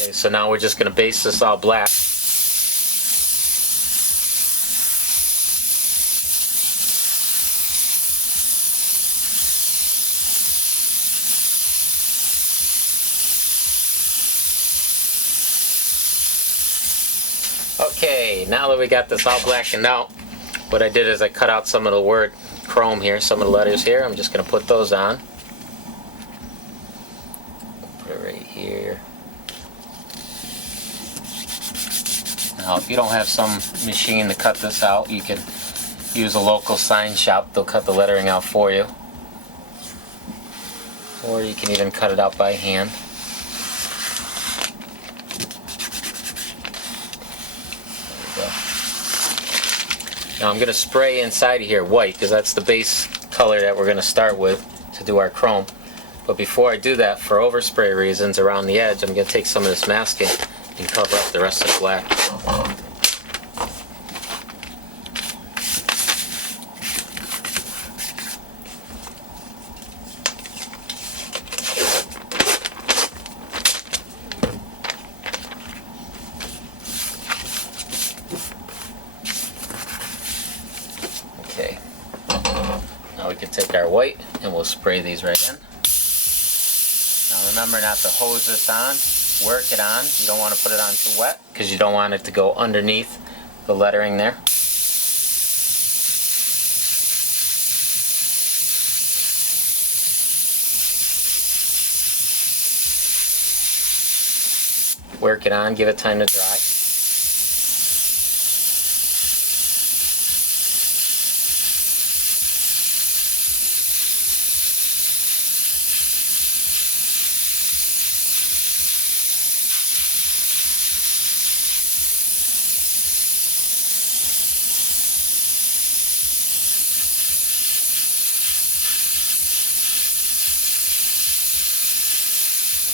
Okay, so now we're just going to base this all black. Okay, now that we got this all blackened out, what I did is I cut out some of the word chrome here, some of the letters here. I'm just going to put those on. Put it right here. Now, if you don't have some machine to cut this out, you can use a local sign shop. They'll cut the lettering out for you. Or you can even cut it out by hand. Now I'm going to spray inside of here white because that's the base color that we're going to start with to do our chrome. But before I do that, for overspray reasons around the edge, I'm going to take some of this masking and cover up the rest of the black. Okay, now we can take our white and we'll spray these right in. Now remember not to hose this on, work it on. You don't want to put it on too wet because you don't want it to go underneath the lettering there. Work it on, give it time to dry.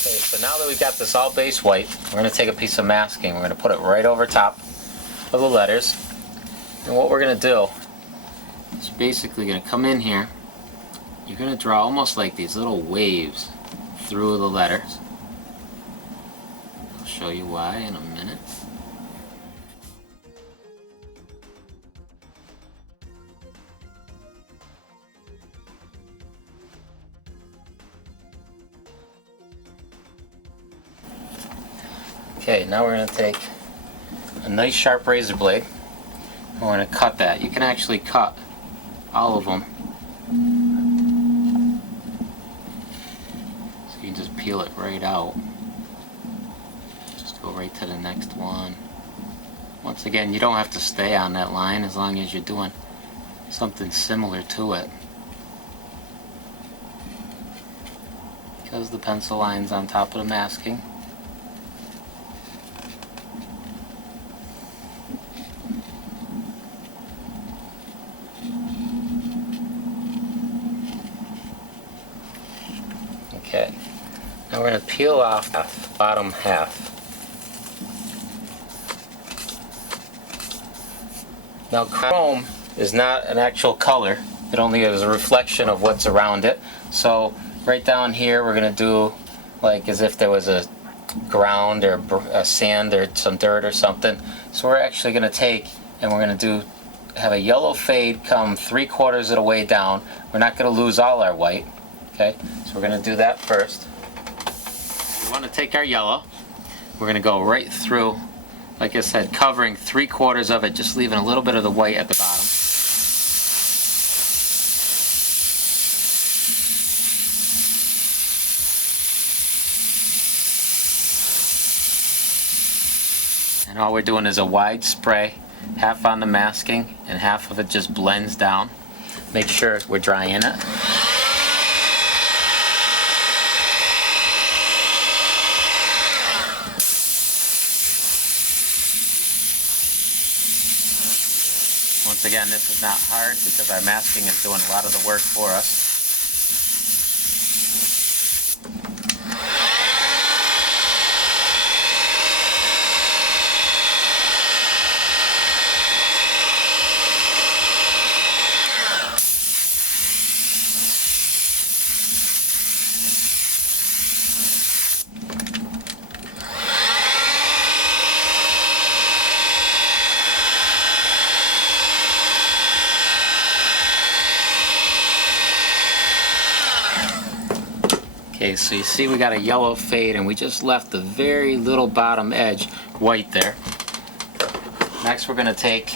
Okay, so now that we've got this all base white, we're going to take a piece of masking. We're going to put it right over top of the letters. And what we're going to do is basically going to come in here. You're going to draw almost like these little waves through the letters. I'll show you why in a minute. Okay, now we're going to take a nice sharp razor blade and we're going to cut that. You can actually cut all of them. So you can just peel it right out. Just go right to the next one. Once again, you don't have to stay on that line as long as you're doing something similar to it. Because the pencil line's on top of the masking. Okay, now we're going to peel off the bottom half. Now chrome is not an actual color, it only is a reflection of what's around it. So right down here we're going to do like as if there was a ground or a sand or some dirt or something. So we're actually going to take and we're going to have a yellow fade come 3/4 of the way down. We're not going to lose all our white. Okay, so we're going to do that first. We want to take our yellow. We're going to go right through, like I said, covering 3/4 of it, just leaving a little bit of the white at the bottom. And all we're doing is a wide spray, half on the masking and half of it just blends down. Make sure we're drying it. Once again, this is not hard because our masking is doing a lot of the work for us. Okay, so you see we got a yellow fade and we just left the very little bottom edge white there. Next we're going to take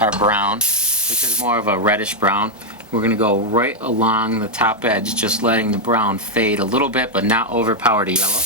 our brown, which is more of a reddish brown. We're going to go right along the top edge, just letting the brown fade a little bit but not overpower the yellow.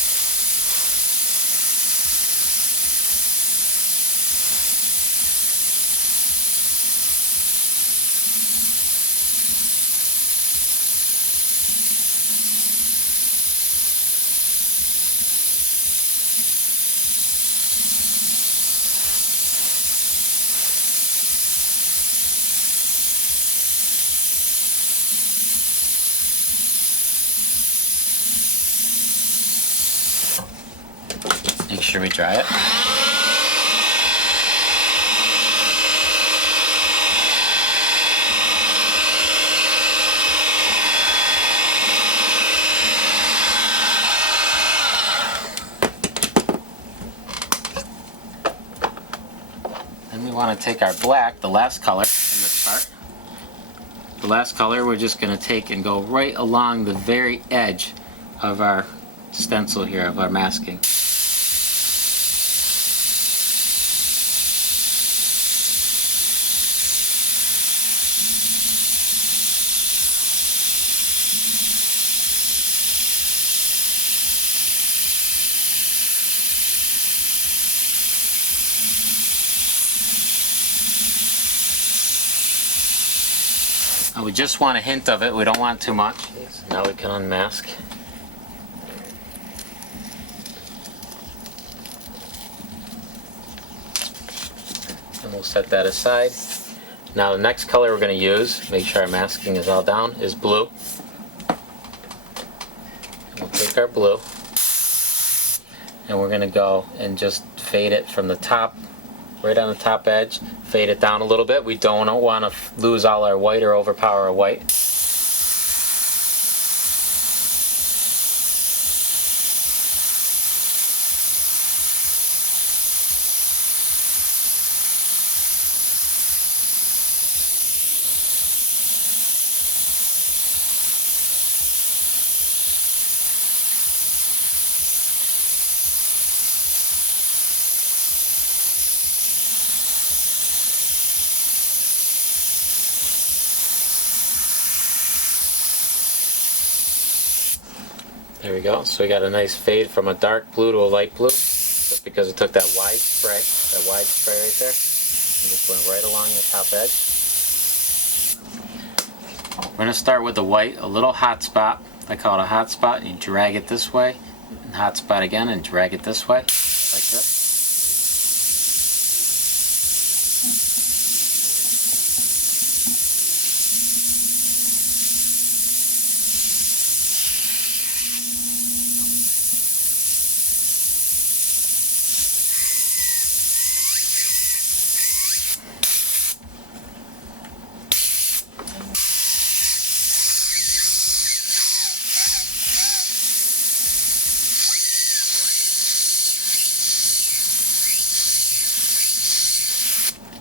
Make sure we dry it. Then we want to take our black, the last color in this part. The last color we're just going to take and go right along the very edge of our stencil here, of our masking. We just want a hint of it, we don't want too much. So now we can unmask. And we'll set that aside. Now the next color we're going to use, make sure our masking is all down, is blue. We'll take our blue and we're going to go and just fade it from the top, right on the top edge, fade it down a little bit. We don't want to lose all our white or overpower our white. There we go. So we got a nice fade from a dark blue to a light blue, just because it took that wide spray right there, and just went right along the top edge. We're going to start with the white, a little hot spot. I call it a hot spot. You drag it this way, and hot spot again, and drag it this way, like this.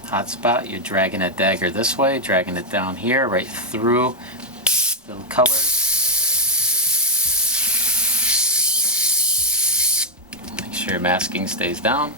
Hot spot, you're dragging a dagger this way, dragging it down here, right through the colors. Make sure your masking stays down.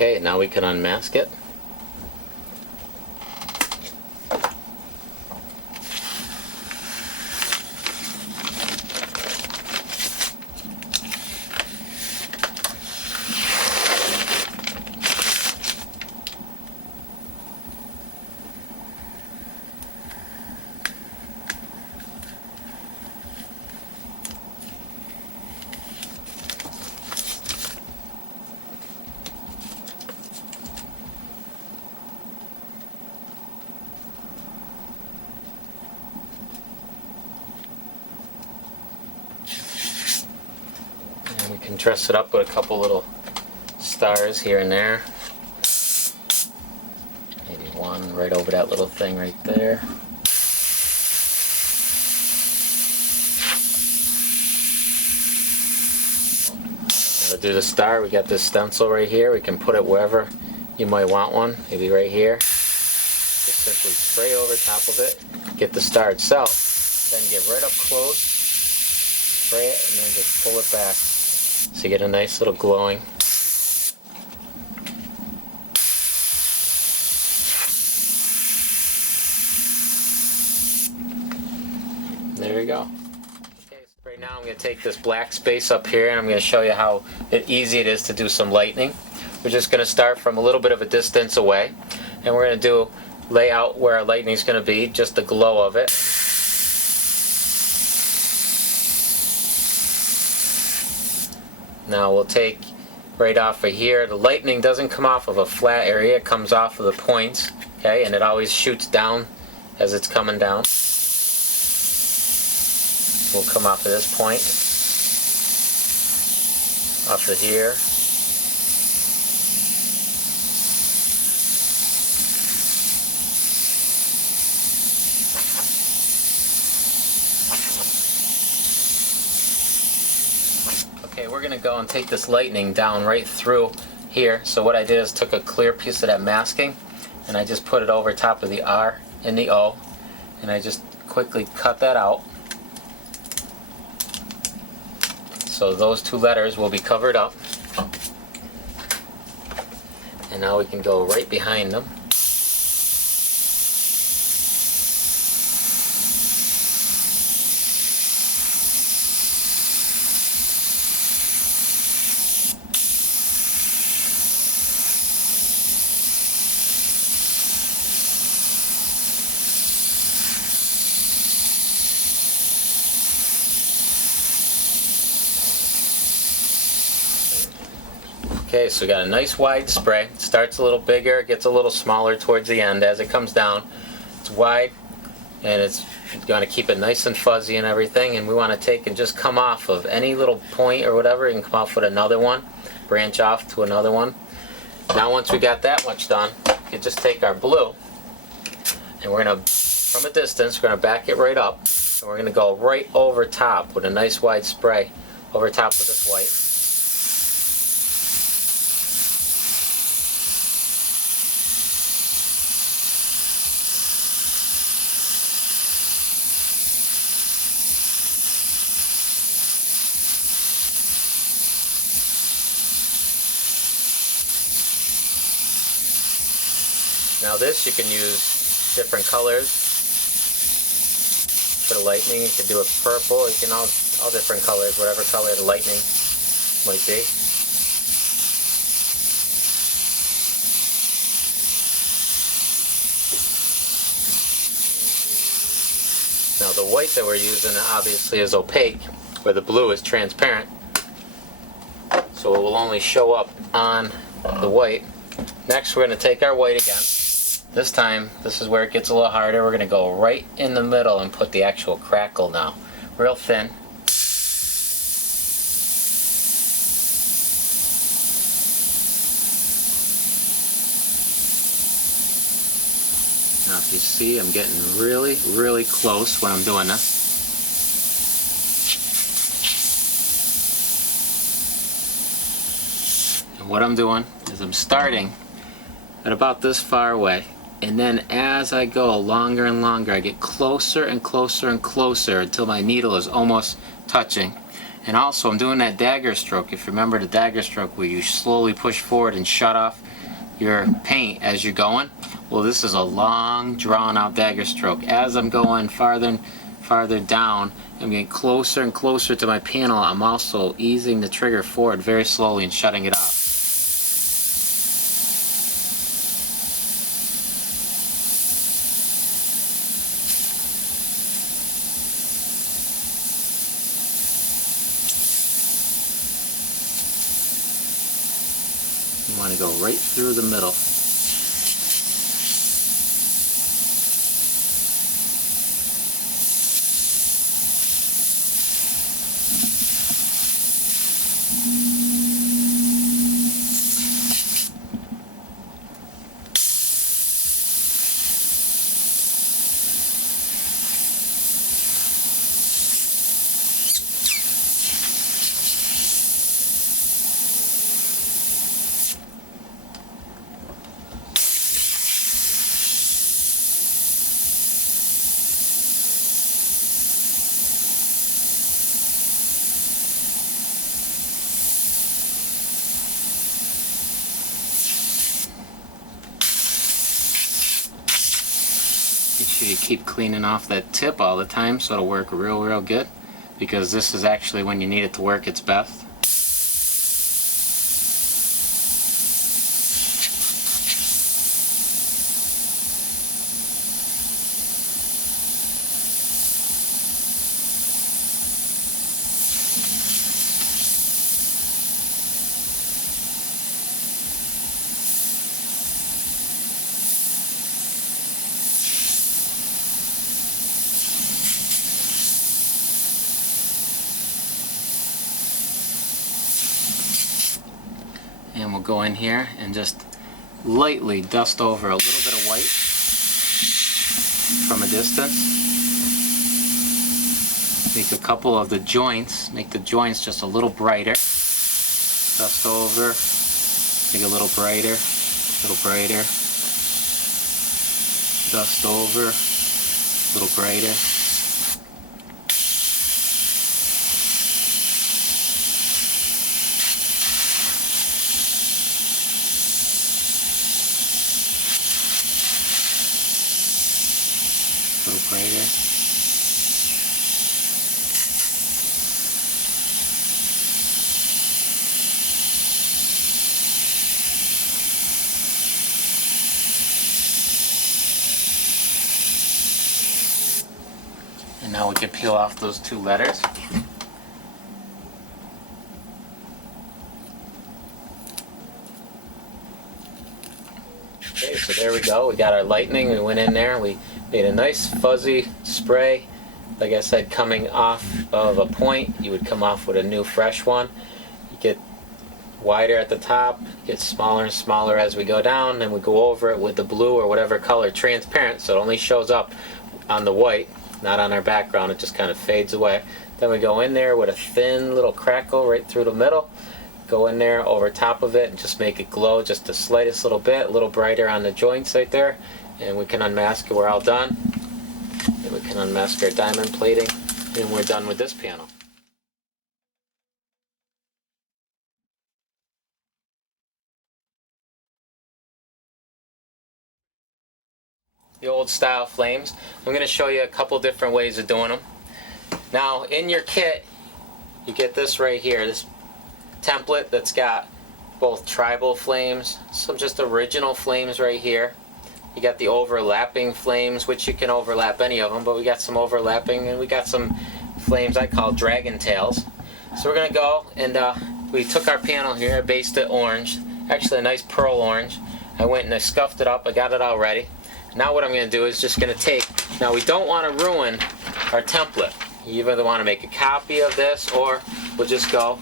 Okay, now we can unmask it. dress it up with a couple little stars here and there. Maybe one right over that little thing right there. To do the star, we got this stencil right here. We can put it wherever you might want one, maybe right here. Just simply spray over top of it, get the star itself, then get right up close, spray it, and then just pull it back. So you get a nice little glowing. There you go. Okay, so right now I'm going to take this black space up here and I'm going to show you how easy it is to do some lightning. We're just going to start from a little bit of a distance away, and we're going to lay out where our lightning is going to be, just the glow of it. Now we'll take right off of here. The lightning doesn't come off of a flat area, it comes off of the points, okay, and it always shoots down as it's coming down. We'll come off of this point, off of here. Okay, we're going to go and take this lightning down right through here. So what I did is took a clear piece of that masking and I just put it over top of the R and the O, and I just quickly cut that out. So those two letters will be covered up. And now we can go right behind them. Okay, so we got a nice wide spray. It starts a little bigger, gets a little smaller towards the end. As it comes down, it's wide, and it's going to keep it nice and fuzzy and everything. And we want to take and just come off of any little point or whatever. You can come off with another one, branch off to another one. Now once we got that much done, we can just take our blue, and we're going to, from a distance, we're going to back it right up. And we're going to go right over top with a nice wide spray over top of this white. Now this you can use different colors for the lightning. You can do it purple, you can all different colors, whatever color the lightning might be. Now the white that we're using obviously is opaque, where the blue is transparent. So it will only show up on the white. Next we're going to take our white again. This time, this is where it gets a little harder. We're going to go right in the middle and put the actual crackle now. Real thin. Now if you see, I'm getting really, really close when I'm doing this. And what I'm doing is I'm starting at about this far away. And then as I go longer and longer, I get closer and closer and closer until my needle is almost touching. And also I'm doing that dagger stroke. If you remember the dagger stroke where you slowly push forward and shut off your paint as you're going. Well, this is a long drawn out dagger stroke. As I'm going farther and farther down, I'm getting closer and closer to my panel. I'm also easing the trigger forward very slowly and shutting it off. You want to go right through the middle. Make sure you keep cleaning off that tip all the time so it'll work real good, because this is actually when you need it to work its best. And we'll go in here and just lightly dust over a little bit of white from a distance. Make a couple of the joints, make the joints just a little brighter. Dust over, make it a little brighter, dust over, a little brighter. A little brighter. And now we can peel off those two letters. Okay, so there we go. We got our lightning. We went in there. We made a nice fuzzy spray. Like I said, coming off of a point, you would come off with a new fresh one. You get wider at the top, get smaller and smaller as we go down, and we go over it with the blue or whatever color, transparent, so it only shows up on the white, not on our background. It just kind of fades away. Then we go in there with a thin little crackle right through the middle. Go in there over top of it and just make it glow just the slightest little bit, a little brighter on the joints right there. And we can unmask it. We're all done. And we can unmask our diamond plating, and we're done with this panel. The old style flames. I'm going to show you a couple different ways of doing them. Now in your kit you get this right here, this template that's got both tribal flames, some just original flames right here. You got the overlapping flames, which you can overlap any of them, but we got some overlapping, and we got some flames I call dragon tails. So we're going to go and we took our panel here, I based it orange, actually a nice pearl orange. I went and I scuffed it up, I got it all ready. Now what I'm going to do is just going to take, now we don't want to ruin our template. You either want to make a copy of this, or we'll just go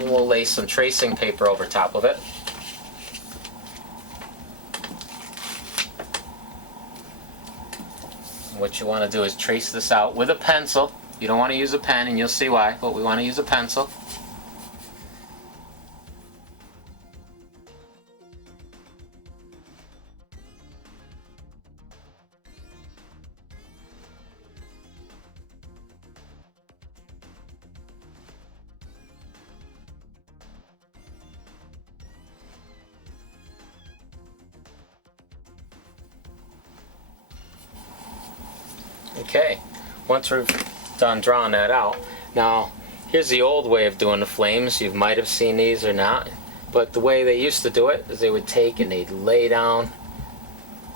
and we'll lay some tracing paper over top of it. And what you want to do is trace this out with a pencil. You don't want to use a pen, and you'll see why, but we want to use a pencil. Okay, once we're done drawing that out, now here's the old way of doing the flames. You might have seen these or not, but the way they used to do it is they would take and they'd lay down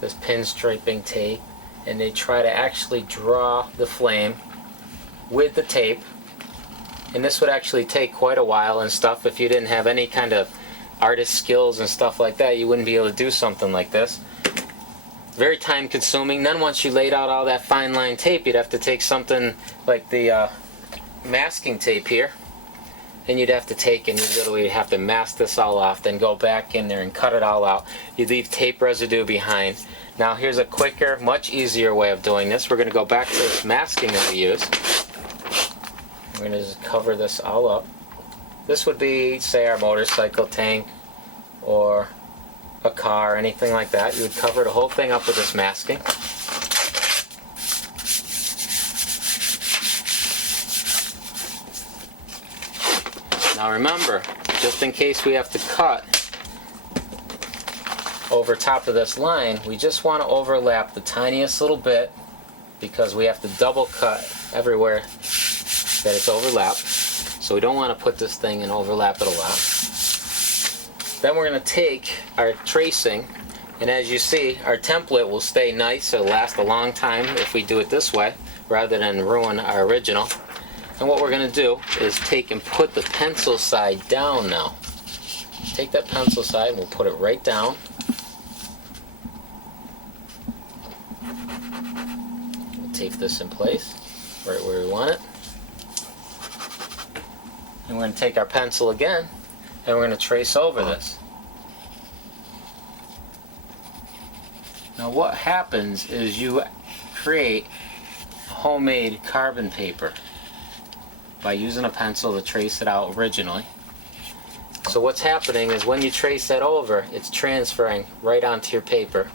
this pinstriping tape, and they try to actually draw the flame with the tape. And this would actually take quite a while and stuff. If you didn't have any kind of artist skills and stuff like that, you wouldn't be able to do something like this. Very time consuming. Then once you laid out all that fine line tape, you'd have to take something like the masking tape here, and you'd have to take and you literally have to mask this all off, then go back in there and cut it all out. You leave tape residue behind. Now here's a quicker, much easier way of doing this. We're going to go back to this masking that we use. We're going to just cover this all up. This would be, say, our motorcycle tank or a car, anything like that. You would cover the whole thing up with this masking. Now remember, just in case we have to cut over top of this line, we just want to overlap the tiniest little bit because we have to double cut everywhere that it's overlapped. So we don't want to put this thing and overlap it a lot. Then we're going to take our tracing, and as you see, our template will stay nice. It'll last a long time if we do it this way rather than ruin our original. And what we're going to do is take and put the pencil side down now. Take that pencil side and we'll put it right down. We'll tape this in place right where we want it. And we're going to take our pencil again and we're going to trace over this. Now what happens is you create homemade carbon paper by using a pencil to trace it out originally. So what's happening is when you trace that over, it's transferring right onto your paper.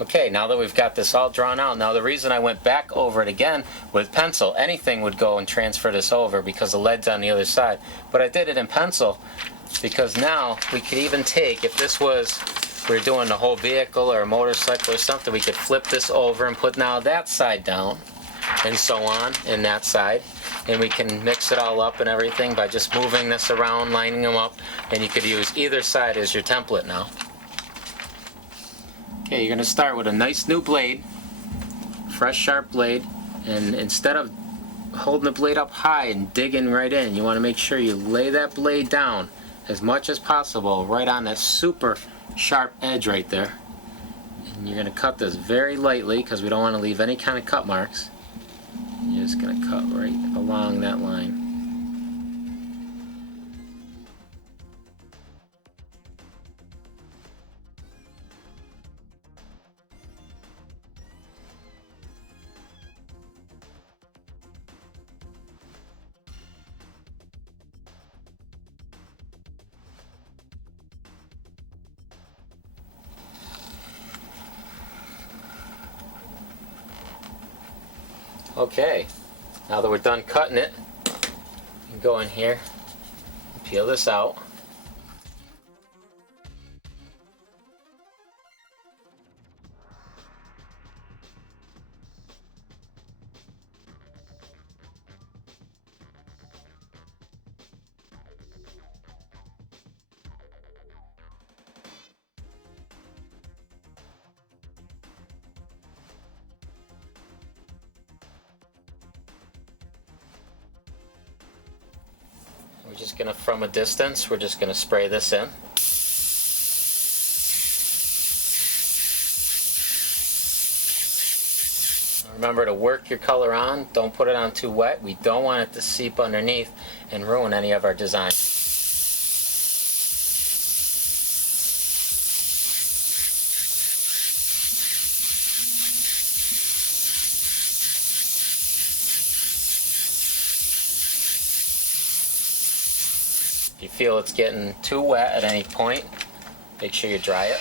Okay, now that we've got this all drawn out, now the reason I went back over it again with pencil, anything would go and transfer this over because the lead's on the other side. But I did it in pencil because now we could even take, if this was, we were doing the whole vehicle or a motorcycle or something, we could flip this over and put now that side down and so on, and that side. And we can mix it all up and everything by just moving this around, lining them up, and you could use either side as your template now. Okay, you're going to start with a nice new blade, fresh sharp blade, and instead of holding the blade up high and digging right in, you want to make sure you lay that blade down as much as possible right on that super sharp edge right there. And you're going to cut this very lightly because we don't want to leave any kind of cut marks. You're just going to cut right along that line. Okay, now that we're done cutting it, you can go in here and peel this out. We're just going to, from a distance, we're just going to spray this in. Remember to work your color on. Don't put it on too wet. We don't want it to seep underneath and ruin any of our design. If you feel it's getting too wet at any point, make sure you dry it.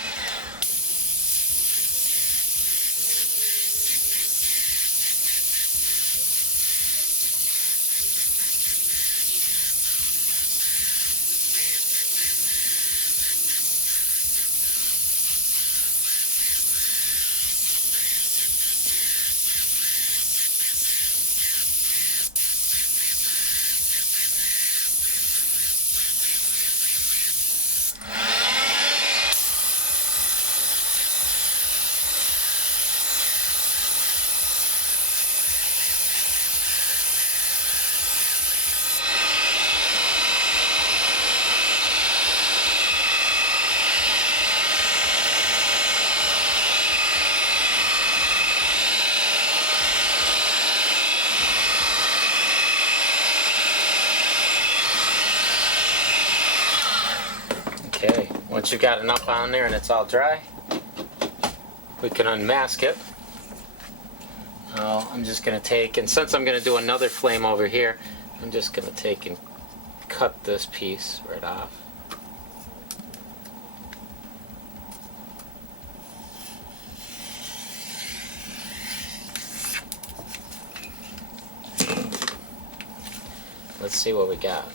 Okay, once you've got enough on there and it's all dry, we can unmask it. Now I'm just going to take, and since I'm going to do another flame over here, I'm just going to take and cut this piece right off. Let's see what we got.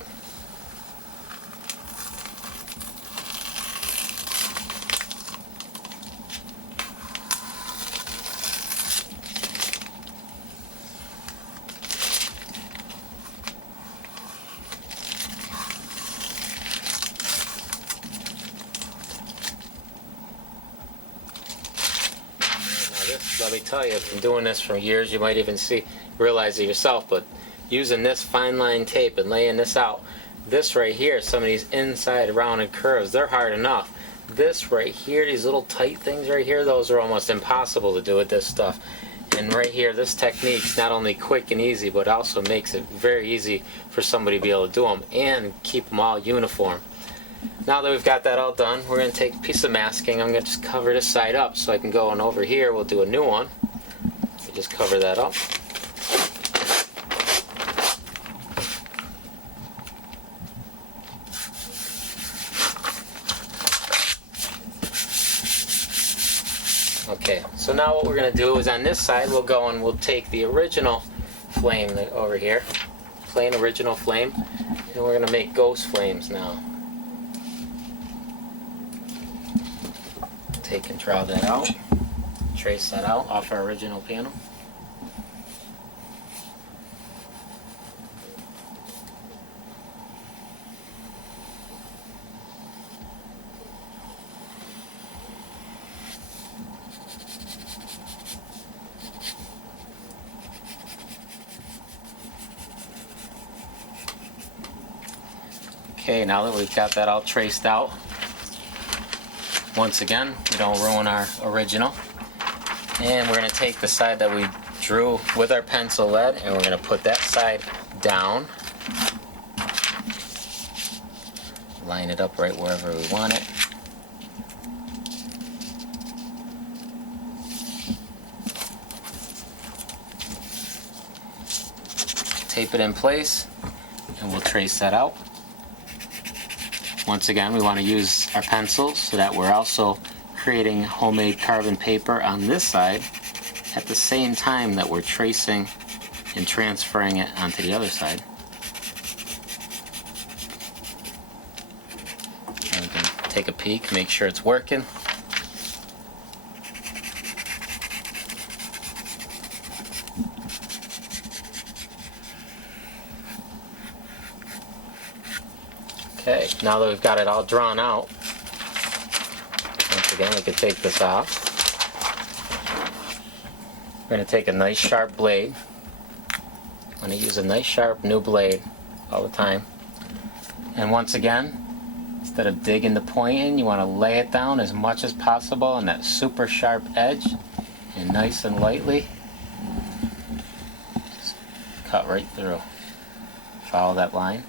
Let me tell you, from doing this for years, you might even realize it yourself, but using this fine line tape and laying this out, this right here, some of these inside rounded curves, they're hard enough. This right here, these little tight things right here, those are almost impossible to do with this stuff. And right here, this technique's not only quick and easy, but also makes it very easy for somebody to be able to do them and keep them all uniform. Now that we've got that all done, we're going to take a piece of masking. I'm going to just cover this side up so I can go on over here. We'll do a new one. We just cover that up. Okay, so now what we're going to do is on this side we'll go and we'll take the original flame over here, plain original flame, and we're going to make ghost flames now. Take and draw that out, trace that out off our original panel. Okay, now that we've got that all traced out, once again, we don't ruin our original. And we're going to take the side that we drew with our pencil lead and we're going to put that side down. Line it up right wherever we want it. Tape it in place and we'll trace that out. Once again, we want to use our pencils so that we're also creating homemade carbon paper on this side at the same time that we're tracing and transferring it onto the other side. And we can take a peek, make sure it's working. Okay, now that we've got it all drawn out, once again we can take this off. We're going to take a nice sharp blade. I'm going to use a nice sharp new blade all the time. And once again, instead of digging the point in, you want to lay it down as much as possible on that super sharp edge and nice and lightly. Just cut right through. Follow that line.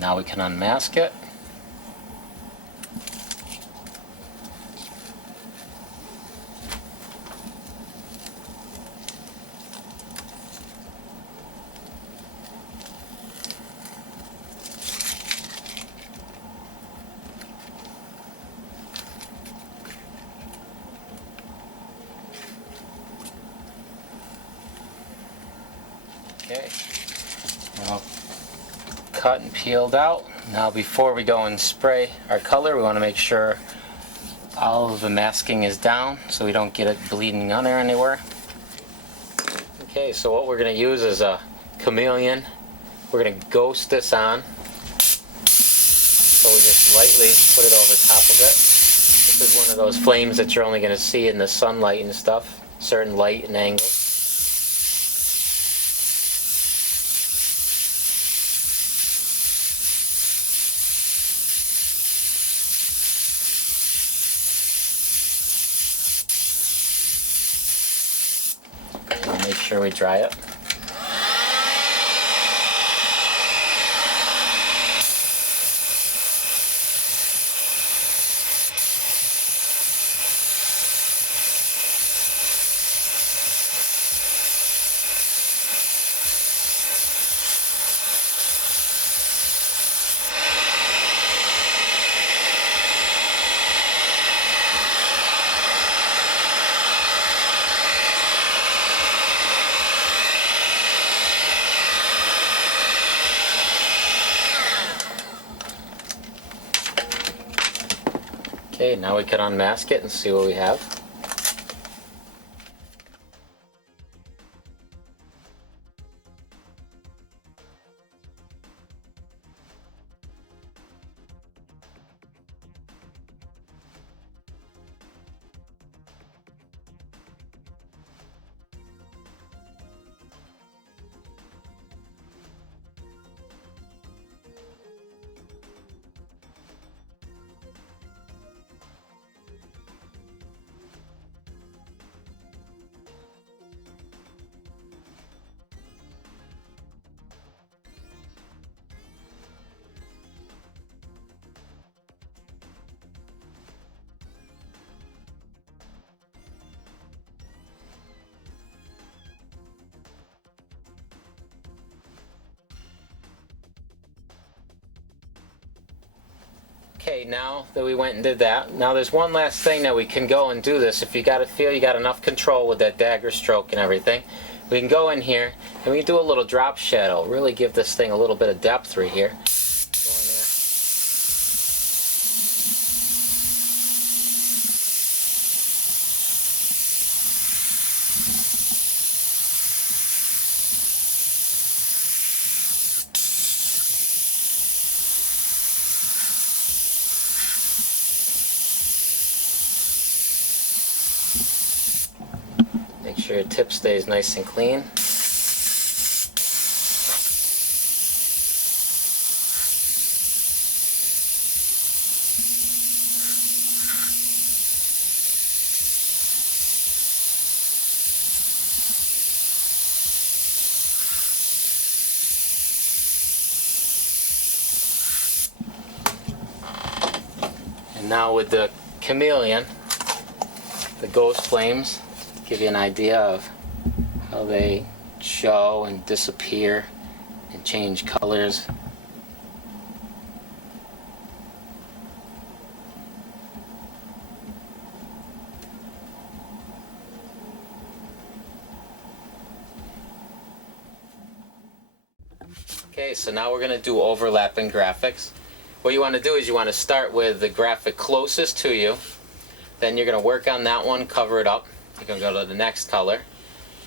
Now we can unmask it. Okay. Well, cut and peeled out. Now before we go and spray our color, we want to make sure all of the masking is down so we don't get it bleeding on there anywhere. Okay, so what we're going to use is a chameleon. We're going to ghost this on. So we just lightly put it over top of it. This is one of those flames that you're only going to see in the sunlight and stuff, certain light and angle. Make sure we dry it. Okay, now we can unmask it and see what we have. Okay, now that we went and did that, now there's one last thing that we can go and do this. If you feel you got enough control with that dagger stroke and everything, we can go in here and we can do a little drop shadow. Really give this thing a little bit of depth right here. Go in there. Make sure your tip stays nice and clean. And now with the chameleon, the ghost flames, give you an idea of how they show and disappear and change colors. Okay, so now we're going to do overlapping graphics. What you want to do is you want to start with the graphic closest to you. Then you're going to work on that one, cover it up. You're going to go to the next color,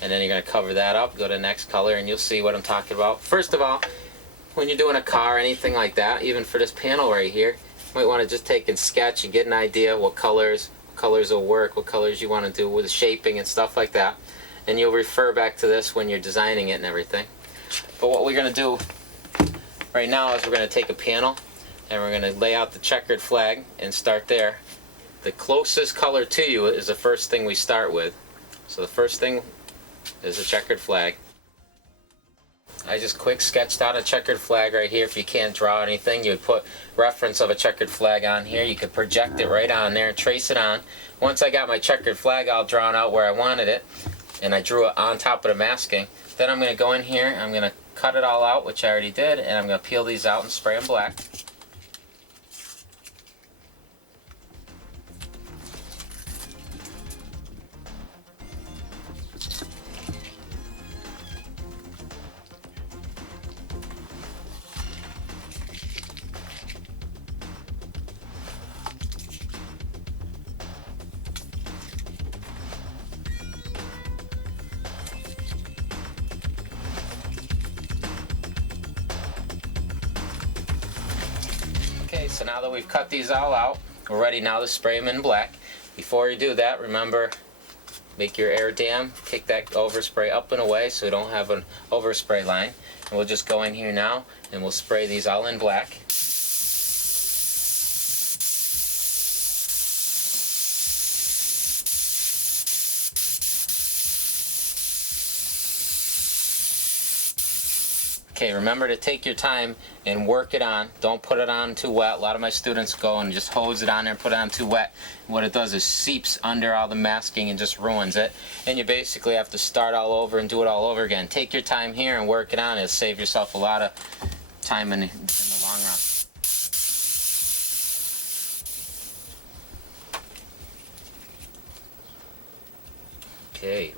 and then you're going to cover that up, go to the next color, and you'll see what I'm talking about. First of all, when you're doing a car or anything like that, even for this panel right here, you might want to just take and sketch and get an idea what colors will work, what colors you want to do with the shaping and stuff like that. And you'll refer back to this when you're designing it and everything. But what we're going to do right now is we're going to take a panel, and we're going to lay out the checkered flag and start there. The closest color to you is the first thing we start with. So the first thing is a checkered flag. I just quick sketched out a checkered flag right here. If you can't draw anything, you would put reference of a checkered flag on here. You could project it right on there and trace it on. Once I got my checkered flag all drawn out where I wanted it, and I drew it on top of the masking, then I'm going to go in here, I'm going to cut it all out, which I already did, and I'm going to peel these out and spray them black. Okay, so now that we've cut these all out, we're ready now to spray them in black. Before you do that, remember, make your air dam, kick that overspray up and away so you don't have an overspray line. And we'll just go in here now and we'll spray these all in black. Okay, remember to take your time and work it on. Don't put it on too wet. A lot of my students go and just hose it on there and put it on too wet. What it does is seeps under all the masking and just ruins it. And you basically have to start all over and do it all over again. Take your time here and work it on. It'll save yourself a lot of time in the long run. Okay,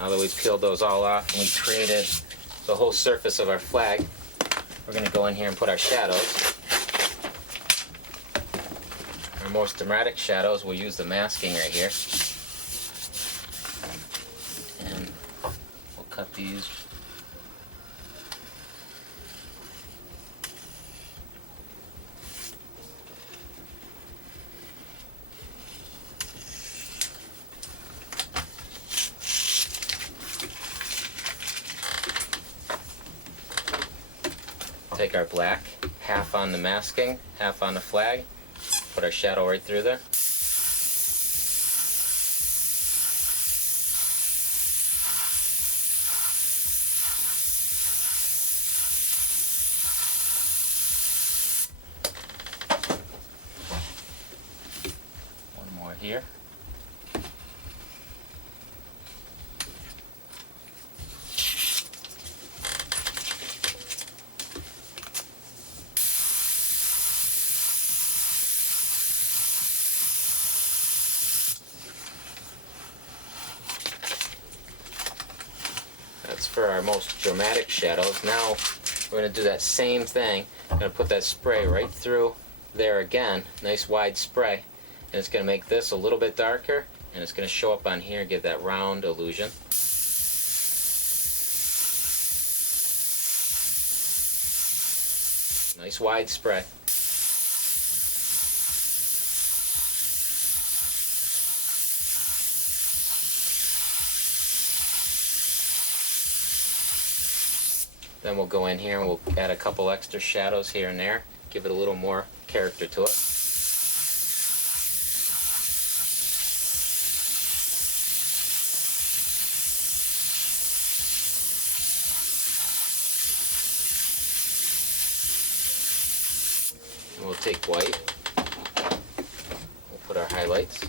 now that we've peeled those all off and we created the whole surface of our flag, we're going to go in here and put our shadows. Our most dramatic shadows, we'll use the masking right here. And we'll cut these. Take our black, half on the masking, half on the flag, put our shadow right through there. One more here. That's for our most dramatic shadows. Now we're going to do that same thing. I'm going to put that spray right through there again, nice wide spray, and it's going to make this a little bit darker, and it's going to show up on here and give that round illusion. Nice wide spray. Then we'll go in here and we'll add a couple extra shadows here and there, give it a little more character to it. And we'll take white, we'll put our highlights,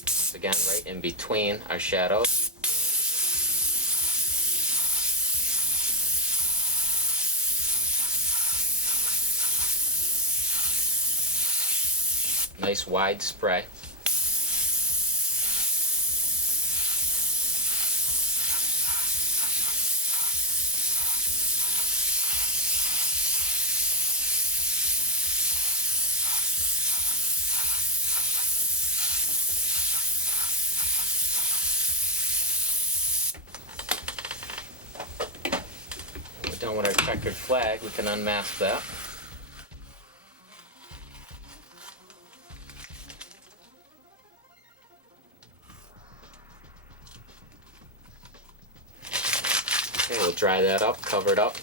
once again right in between our shadows. Nice wide spray. When we're done with our checkered flag, we can unmask that. Okay, we'll dry that up, cover it up.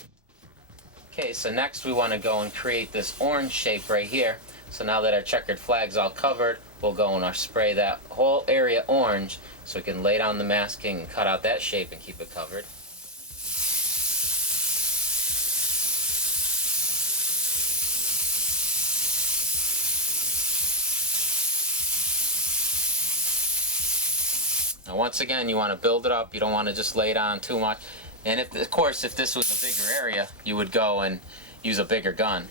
Okay, so next we want to go and create this orange shape right here. So now that our checkered flag's all covered, we'll go and spray that whole area orange so we can lay down the masking and cut out that shape and keep it covered. Now once again, you want to build it up. You don't want to just lay it on too much. And if, of course, if this was a bigger area, you would go and use a bigger gun.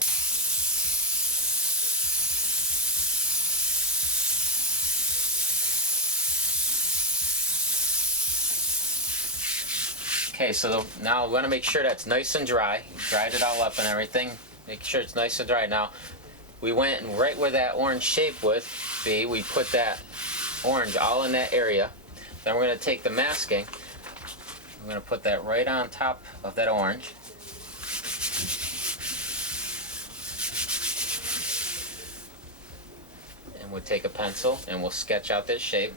Okay, so now we want to make sure that's nice and dry. You dried it all up and everything. Make sure it's nice and dry. Now, we went and right where that orange shape would be, we put that orange all in that area. Then we're going to take the masking. I'm going to put that right on top of that orange. We'll take a pencil and we'll sketch out this shape.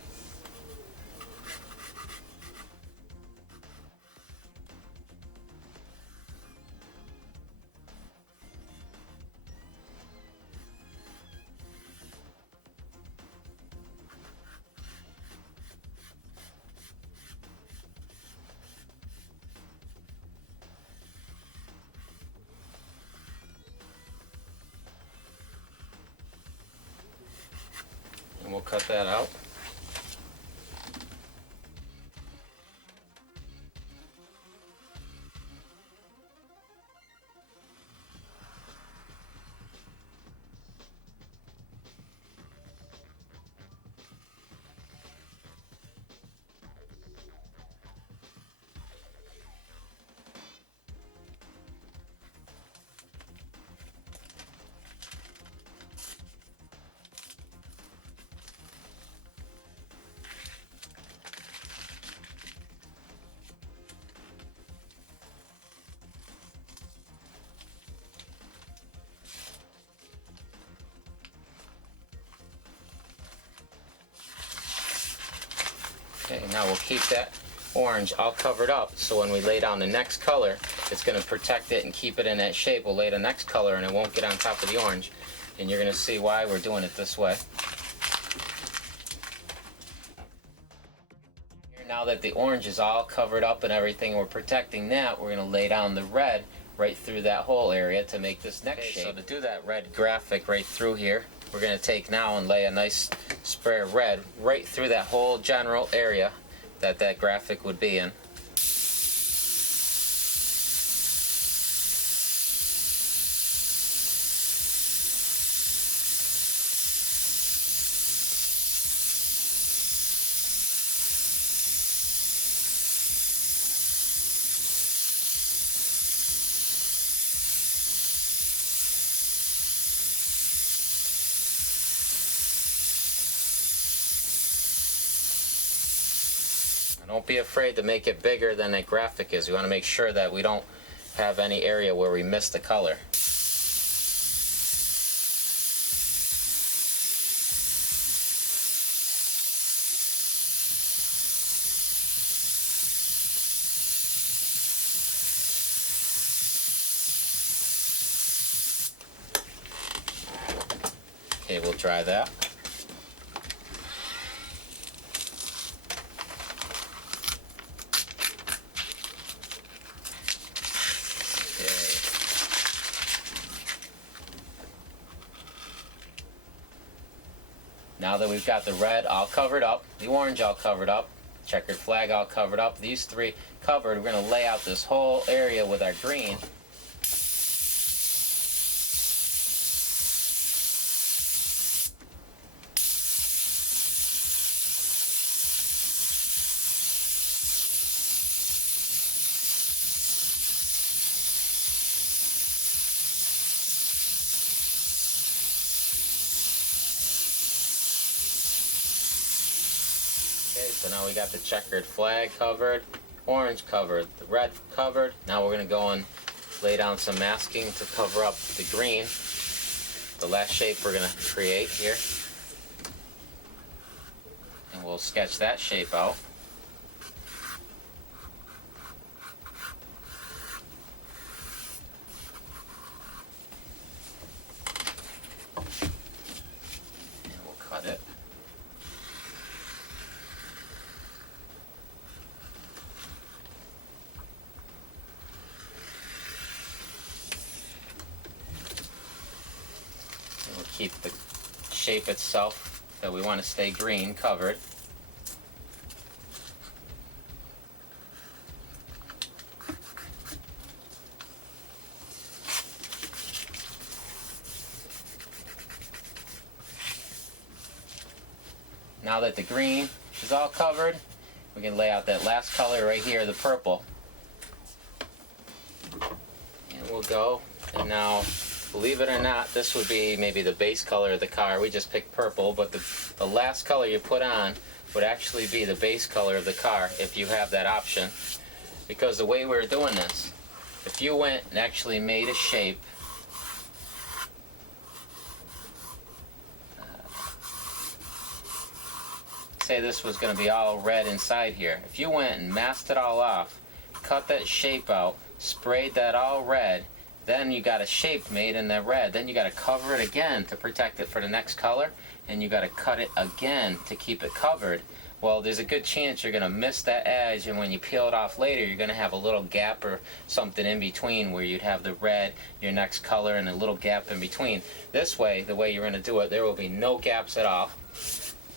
And we'll cut that out. Okay, now we'll keep that orange all covered up, so when we lay down the next color, it's going to protect it and keep it in that shape. We'll lay the next color and it won't get on top of the orange, and you're going to see why we're doing it this way. Here, now that the orange is all covered up and everything, we're protecting that, we're going to lay down the red right through that whole area to make this next shape. So to do that red graphic right through here, we're going to take now and lay a nice spray of red right through that whole general area that that graphic would be in. Don't be afraid to make it bigger than that graphic is. We want to make sure that we don't have any area where we miss the color. Okay, we'll dry that. Now that we've got the red all covered up, the orange all covered up, checkered flag all covered up, these three covered, we're going to lay out this whole area with our green. Okay, so now we got the checkered flag covered, orange covered, the red covered. Now we're going to go and lay down some masking to cover up the green, the last shape we're going to create here. And we'll sketch that shape out. And we'll cut it. We'll keep the shape itself that we want to stay green covered. Now that the green is all covered, we can lay out that last color right here, the purple. And we'll go, and now, believe it or not, this would be maybe the base color of the car. We just picked purple, but the last color you put on would actually be the base color of the car if you have that option. Because the way we're doing this, if you went and actually made a shape say this was going to be all red inside here. If you went and masked it all off, cut that shape out, sprayed that all red, then you got a shape made in the red. Then you got to cover it again to protect it for the next color, and you got to cut it again to keep it covered. Well, there's a good chance you're going to miss that edge, and when you peel it off later, you're going to have a little gap or something in between where you'd have the red, your next color, and a little gap in between. This way, the way you're going to do it, there will be no gaps at all.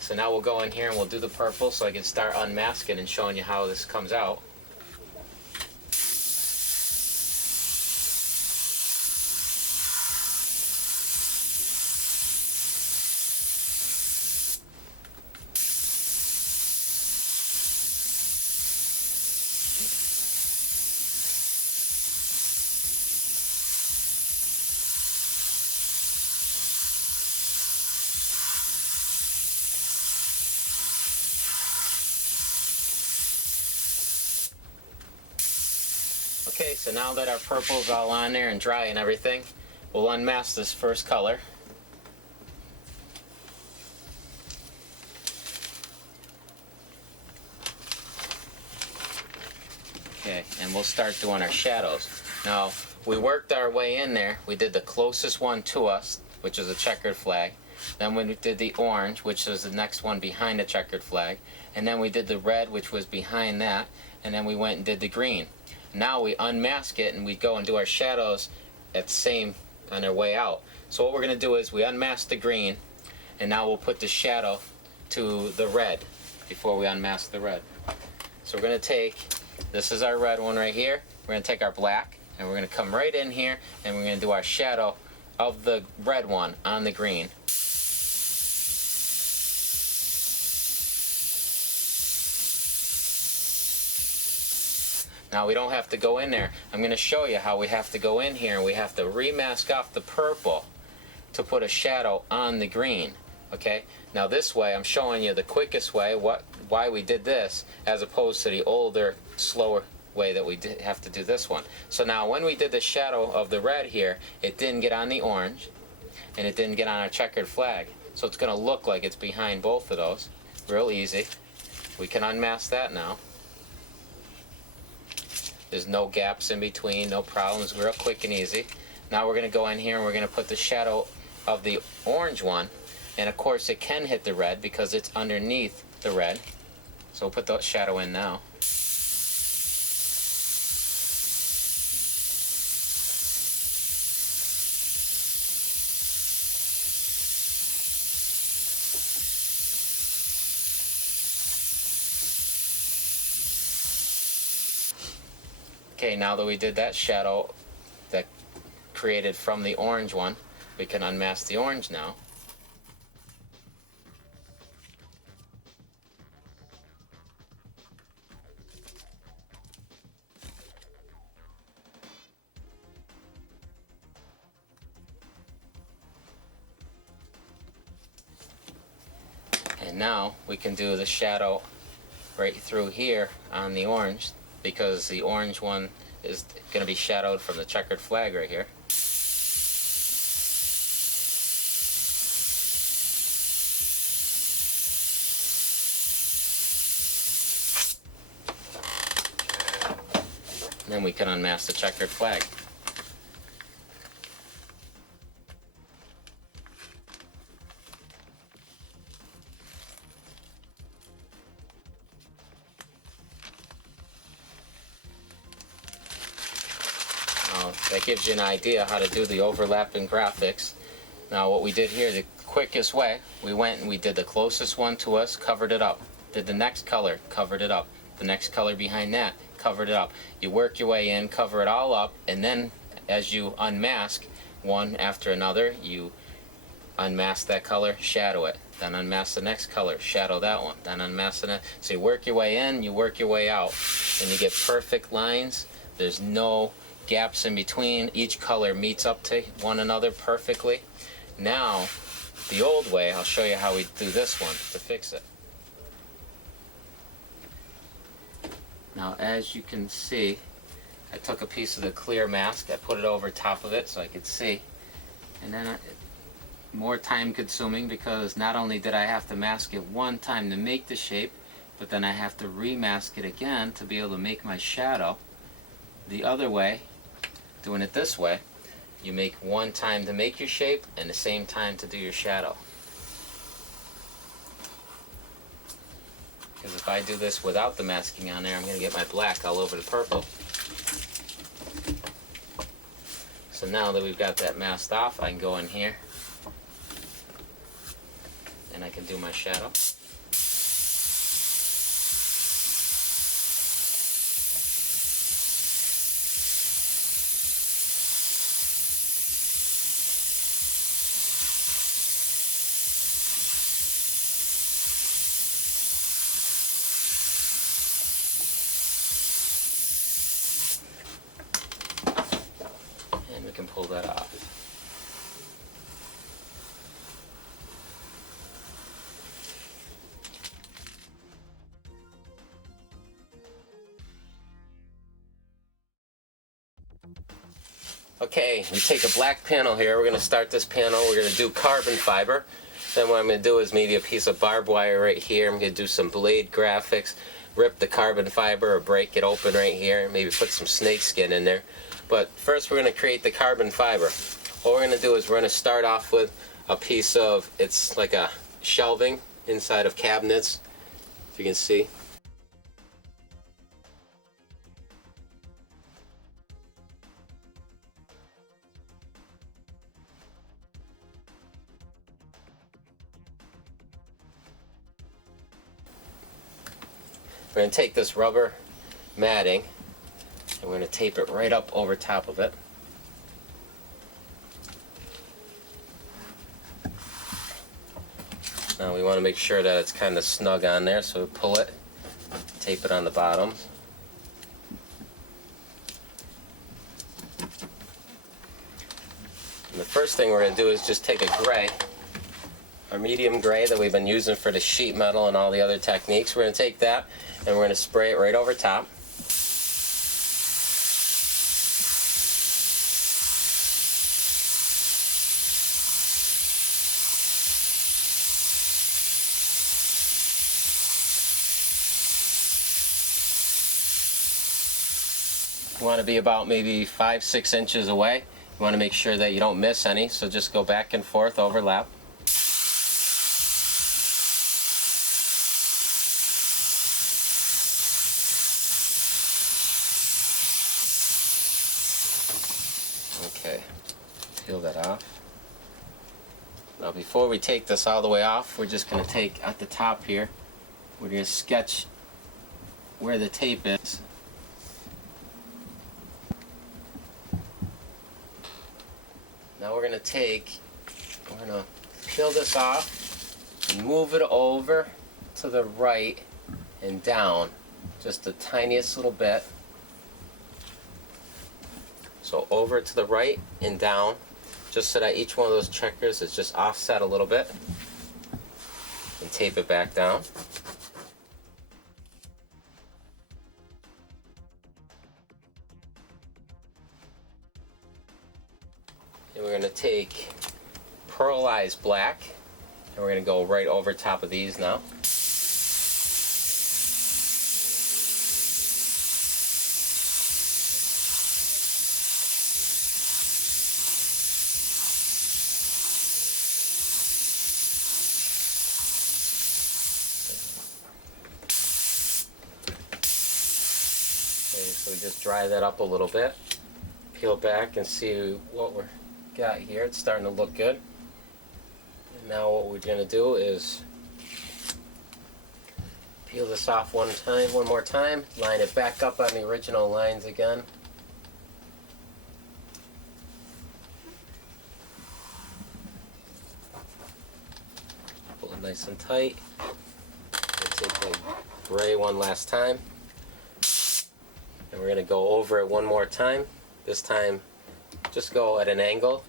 So now we'll go in here and we'll do the purple so I can start unmasking and showing you how this comes out. Okay, so now that our purple's all on there and dry and everything, we'll unmask this first color. Okay, and we'll start doing our shadows. Now, we worked our way in there. We did the closest one to us, which is a checkered flag. Then we did the orange, which is the next one behind the checkered flag. And then we did the red, which was behind that. And then we went and did the green. Now we unmask it and we go and do our shadows at the same on our way out. So what we're going to do is we unmask the green, and now we'll put the shadow to the red before we unmask the red. So we're going to take, this is our red one right here, we're going to take our black and we're going to come right in here and we're going to do our shadow of the red one on the green. Now we don't have to go in there. I'm going to show you how we have to go in here and we have to remask off the purple to put a shadow on the green. Okay? Now this way I'm showing you the quickest way, why we did this, as opposed to the older, slower way that we have to do this one. So now when we did the shadow of the red here, it didn't get on the orange and it didn't get on our checkered flag. So it's going to look like it's behind both of those. Real easy. We can unmask that now. There's no gaps in between, no problems, real quick and easy. Now we're going to go in here and we're going to put the shadow of the orange one. And of course it can hit the red because it's underneath the red. So we'll put the shadow in now. Okay, now that we did that shadow that created from the orange one, we can unmask the orange now. And now we can do the shadow right through here on the orange, because the orange one is going to be shadowed from the checkered flag right here. And then we can unmask the checkered flag. That gives you an idea how to do the overlapping graphics. Now what we did here, the quickest way, we went and we did the closest one to us, covered it up. Did the next color, covered it up. The next color behind that, covered it up. You work your way in, cover it all up, and then as you unmask one after another, you unmask that color, shadow it. Then unmask the next color, shadow that one. Then unmask the next. So you work your way in, you work your way out, and you get perfect lines. There's no gaps in between. Each color meets up to one another perfectly. Now, the old way, I'll show you how we do this one to fix it. Now, as you can see, I took a piece of the clear mask, I put it over top of it so I could see, and then more time consuming because not only did I have to mask it one time to make the shape, but then I have to remask it again to be able to make my shadow. The other way, doing it this way, you make one time to make your shape and the same time to do your shadow. Because if I do this without the masking on there, I'm going to get my black all over the purple. So now that we've got that masked off, I can go in here and I can do my shadow. And we can pull that off. Okay, we take a black panel here. We're going to start this panel. We're going to do carbon fiber. Then what I'm going to do is maybe a piece of barbed wire right here. I'm going to do some blade graphics, rip the carbon fiber or break it open right here, maybe put some snake skin in there. But first we're going to create the carbon fiber. What we're going to do is we're going to start off with a piece of, it's like a shelving inside of cabinets, if you can see. We're going to take this rubber matting and we're going to tape it right up over top of it. Now we want to make sure that it's kind of snug on there, so we pull it, tape it on the bottoms. And the first thing we're going to do is just take a gray, our medium gray that we've been using for the sheet metal and all the other techniques. We're going to take that and we're going to spray it right over top. You want to be about maybe 5-6 inches away. You want to make sure that you don't miss any, so just go back and forth, overlap. Okay, peel that off. Now before we take this all the way off, we're just going to take at the top here, we're going to sketch where the tape is. Now we're going to peel this off and move it over to the right and down just the tiniest little bit. So over to the right and down, just so that each one of those checkers is just offset a little bit, and tape it back down. And we're going to take pearlized black and we're going to go right over top of these now. Okay, so we just dry that up a little bit, peel back and see what we're got here. It's starting to look good. And now what we're going to do is peel this off one more time, line it back up on the original lines again. Pull it nice and tight. We'll take the gray one last time. And we're going to go over it one more time. This time just go at an angle.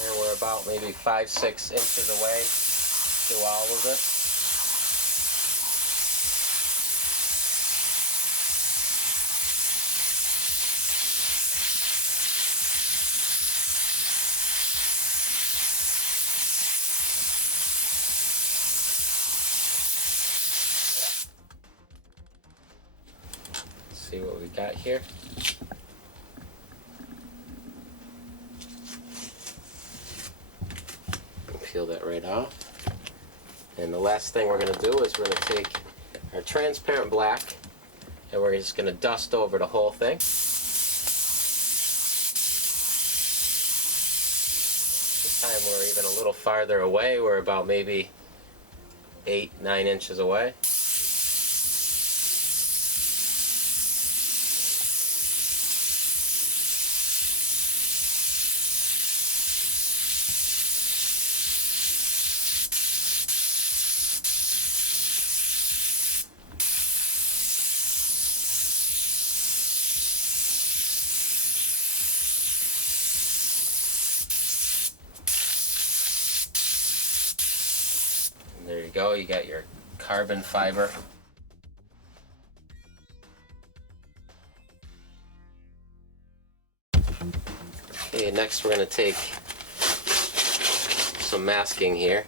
And we're about maybe 5-6 inches away through all of this. See what we got here. Peel that right off. And the last thing we're going to do is we're going to take our transparent black and we're just going to dust over the whole thing. This time we're even a little farther away. We're about maybe 8-9 inches away. There you go, you got your carbon fiber. Okay, next we're going to take some masking here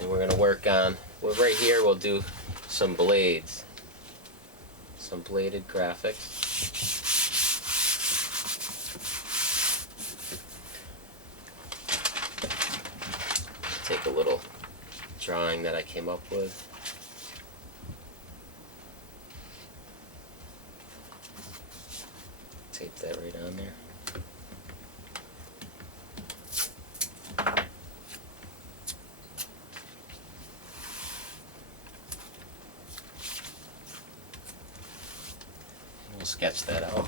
and we're going to work on, well, right here we'll do some blades, some bladed graphics. Take a little drawing that I came up with. Tape that right on there. We'll sketch that out.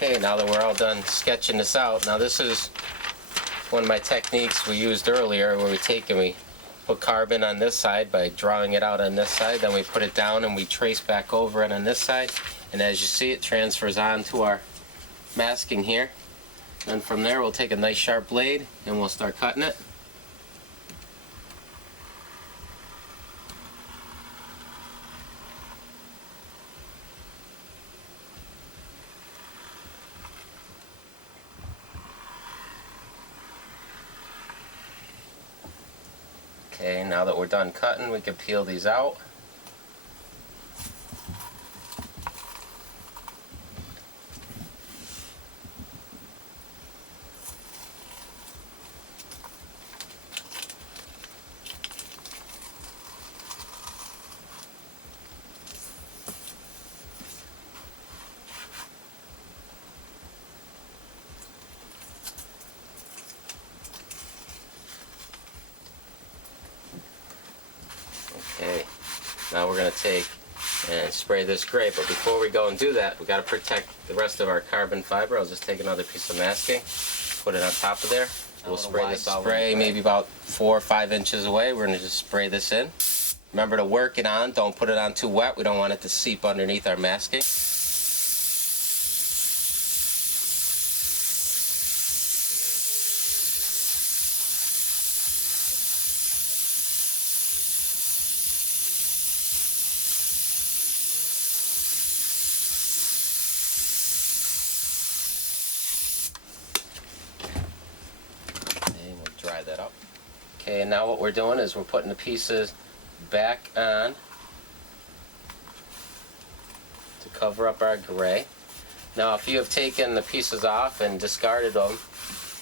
Okay, now that we're all done sketching this out, now this is one of my techniques we used earlier where we take and we put carbon on this side by drawing it out on this side, then we put it down and we trace back over it on this side, and as you see it transfers on to our masking here. And from there we'll take a nice sharp blade and we'll start cutting it. Okay, now that we're done cutting, we can peel these out. Okay, now we're going to take and spray this gray, but before we go and do that, we got to protect the rest of our carbon fiber. I'll just take another piece of masking, put it on top of there. We'll spray this spray maybe about 4 or 5 inches away. We're going to just spray this in. Remember to work it on, don't put it on too wet. We don't want it to seep underneath our masking. Dry that up. Okay, and now what we're doing is we're putting the pieces back on to cover up our gray. Now if you have taken the pieces off and discarded them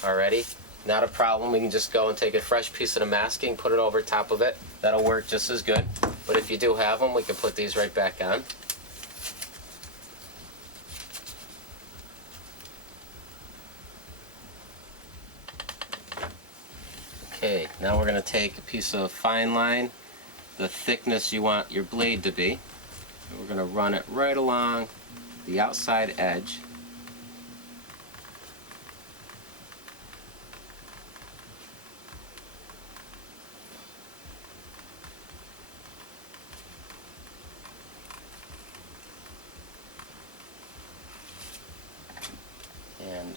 already, not a problem. We can just go and take a fresh piece of the masking, put it over top of it. That'll work just as good. But if you do have them, we can put these right back on. Okay, now we're going to take a piece of fine line the thickness you want your blade to be. And we're going to run it right along the outside edge. And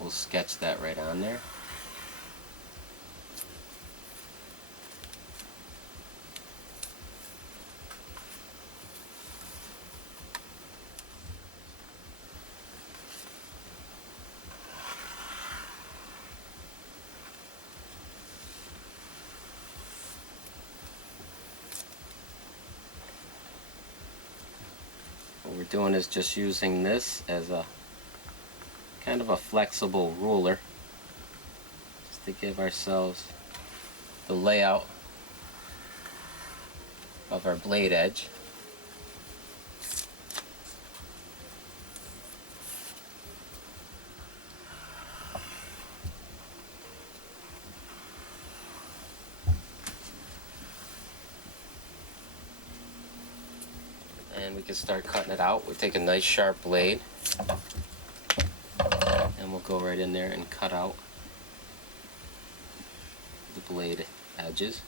we'll sketch that right on there. What we're doing is just using this as a kind of a flexible ruler, just to give ourselves the layout of our blade edge. And we can start cutting it out. We take a nice sharp blade and we'll go right in there and cut out the blade edges.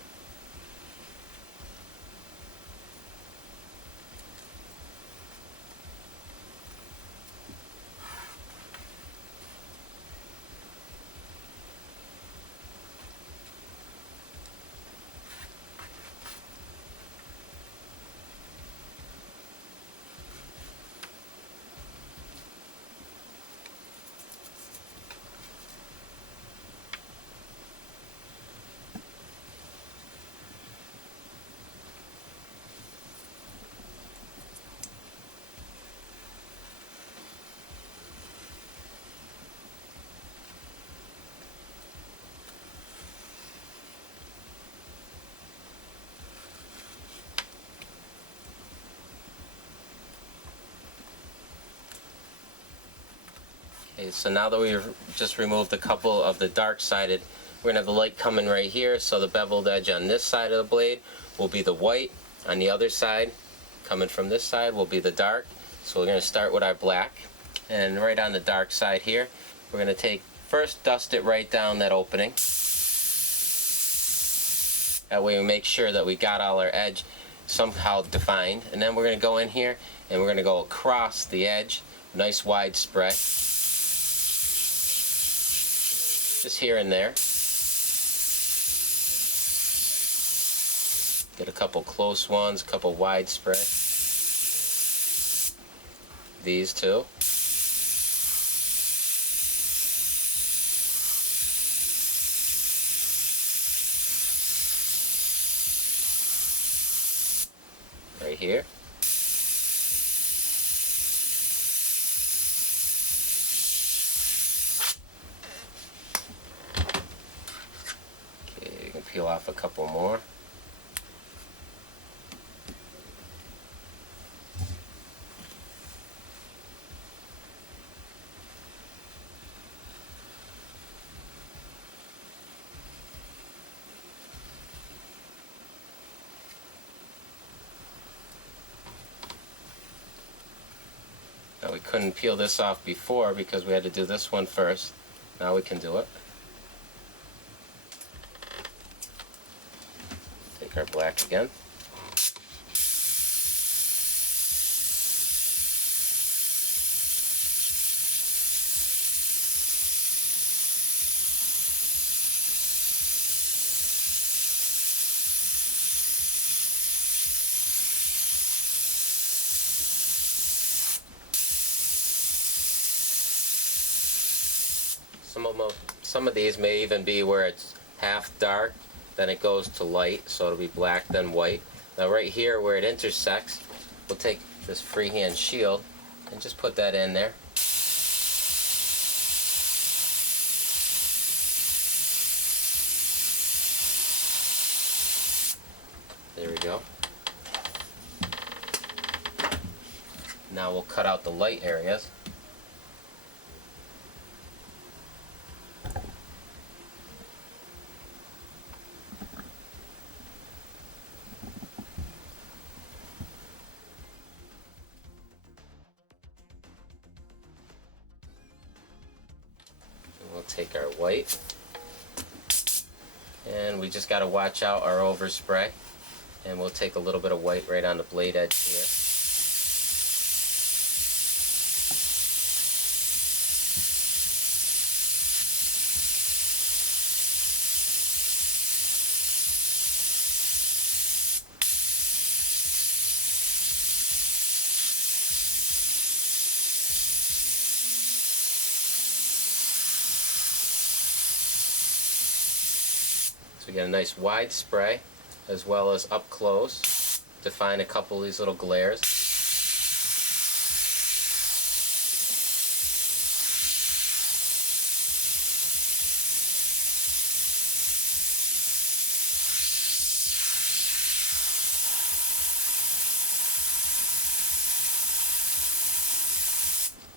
Okay, so now that we've just removed a couple of the dark sided, we're going to have the light coming right here, so the beveled edge on this side of the blade will be the white, on the other side, coming from this side, will be the dark. So we're going to start with our black, and right on the dark side here, we're going to first dust it right down that opening. That way we make sure that we got all our edge somehow defined, and then we're going to go in here and we're going to go across the edge, nice wide spread. Just here and there. Get a couple close ones, a couple wide spread. These two. Right here. Okay, you can peel off a couple more. Now we couldn't peel this off before because we had to do this one first. Now we can do it. Take our black again. Some of these may even be where it's half dark, then it goes to light, so it'll be black then white. Now right here where it intersects, we'll take this freehand shield and just put that in there. There we go. Now we'll cut out the light areas. take our white, and we just got to watch out our overspray, and we'll take a little bit of white right on the blade edge here. So we get a nice wide spray as well as up close to find a couple of these little glares.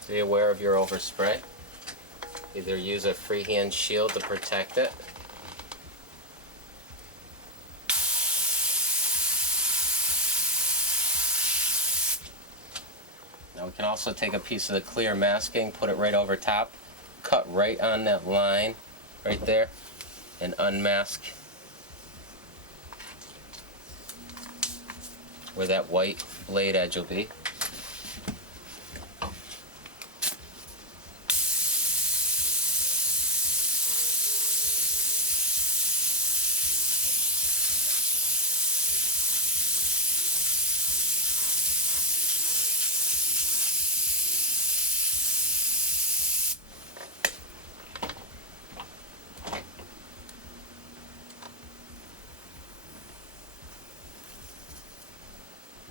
Be aware of your overspray. Either use a freehand shield to protect it, now we can also take a piece of the clear masking, put it right over top, cut right on that line right there, and unmask where that white blade edge will be.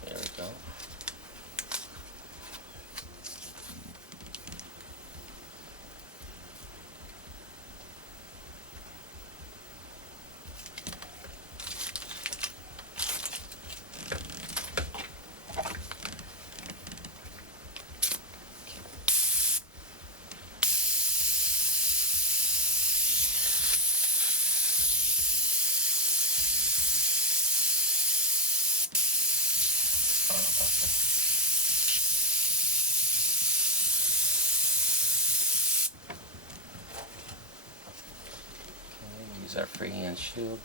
There we go. Use our freehand shield.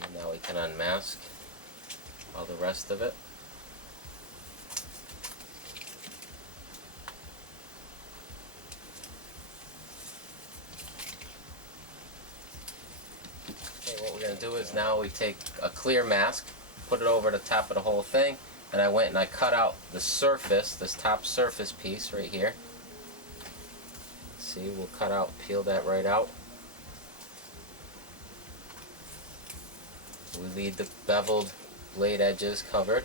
And now we can unmask all the rest of it. Okay, what we're going to do is now we take a clear mask, put it over the top of the whole thing, and I went and I cut out the surface, this top surface piece right here. See, we'll cut out, peel that right out. We leave the beveled blade edges covered.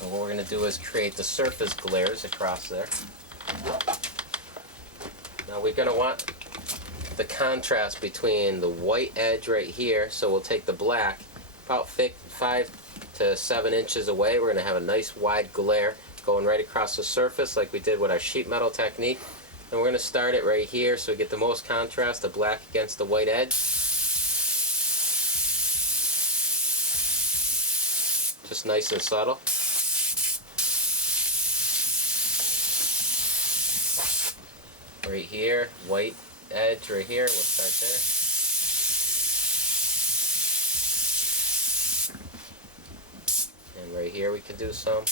And what we're going to do is create the surface glares across there. Now we're going to want the contrast between the white edge right here, so we'll take the black about 5 to 7 inches away. We're going to have a nice wide glare going right across the surface like we did with our sheet metal technique. And we're going to start it right here so we get the most contrast, the black against the white edge. Just nice and subtle. Right here, white edge right here, we'll start there. And right here we can do some.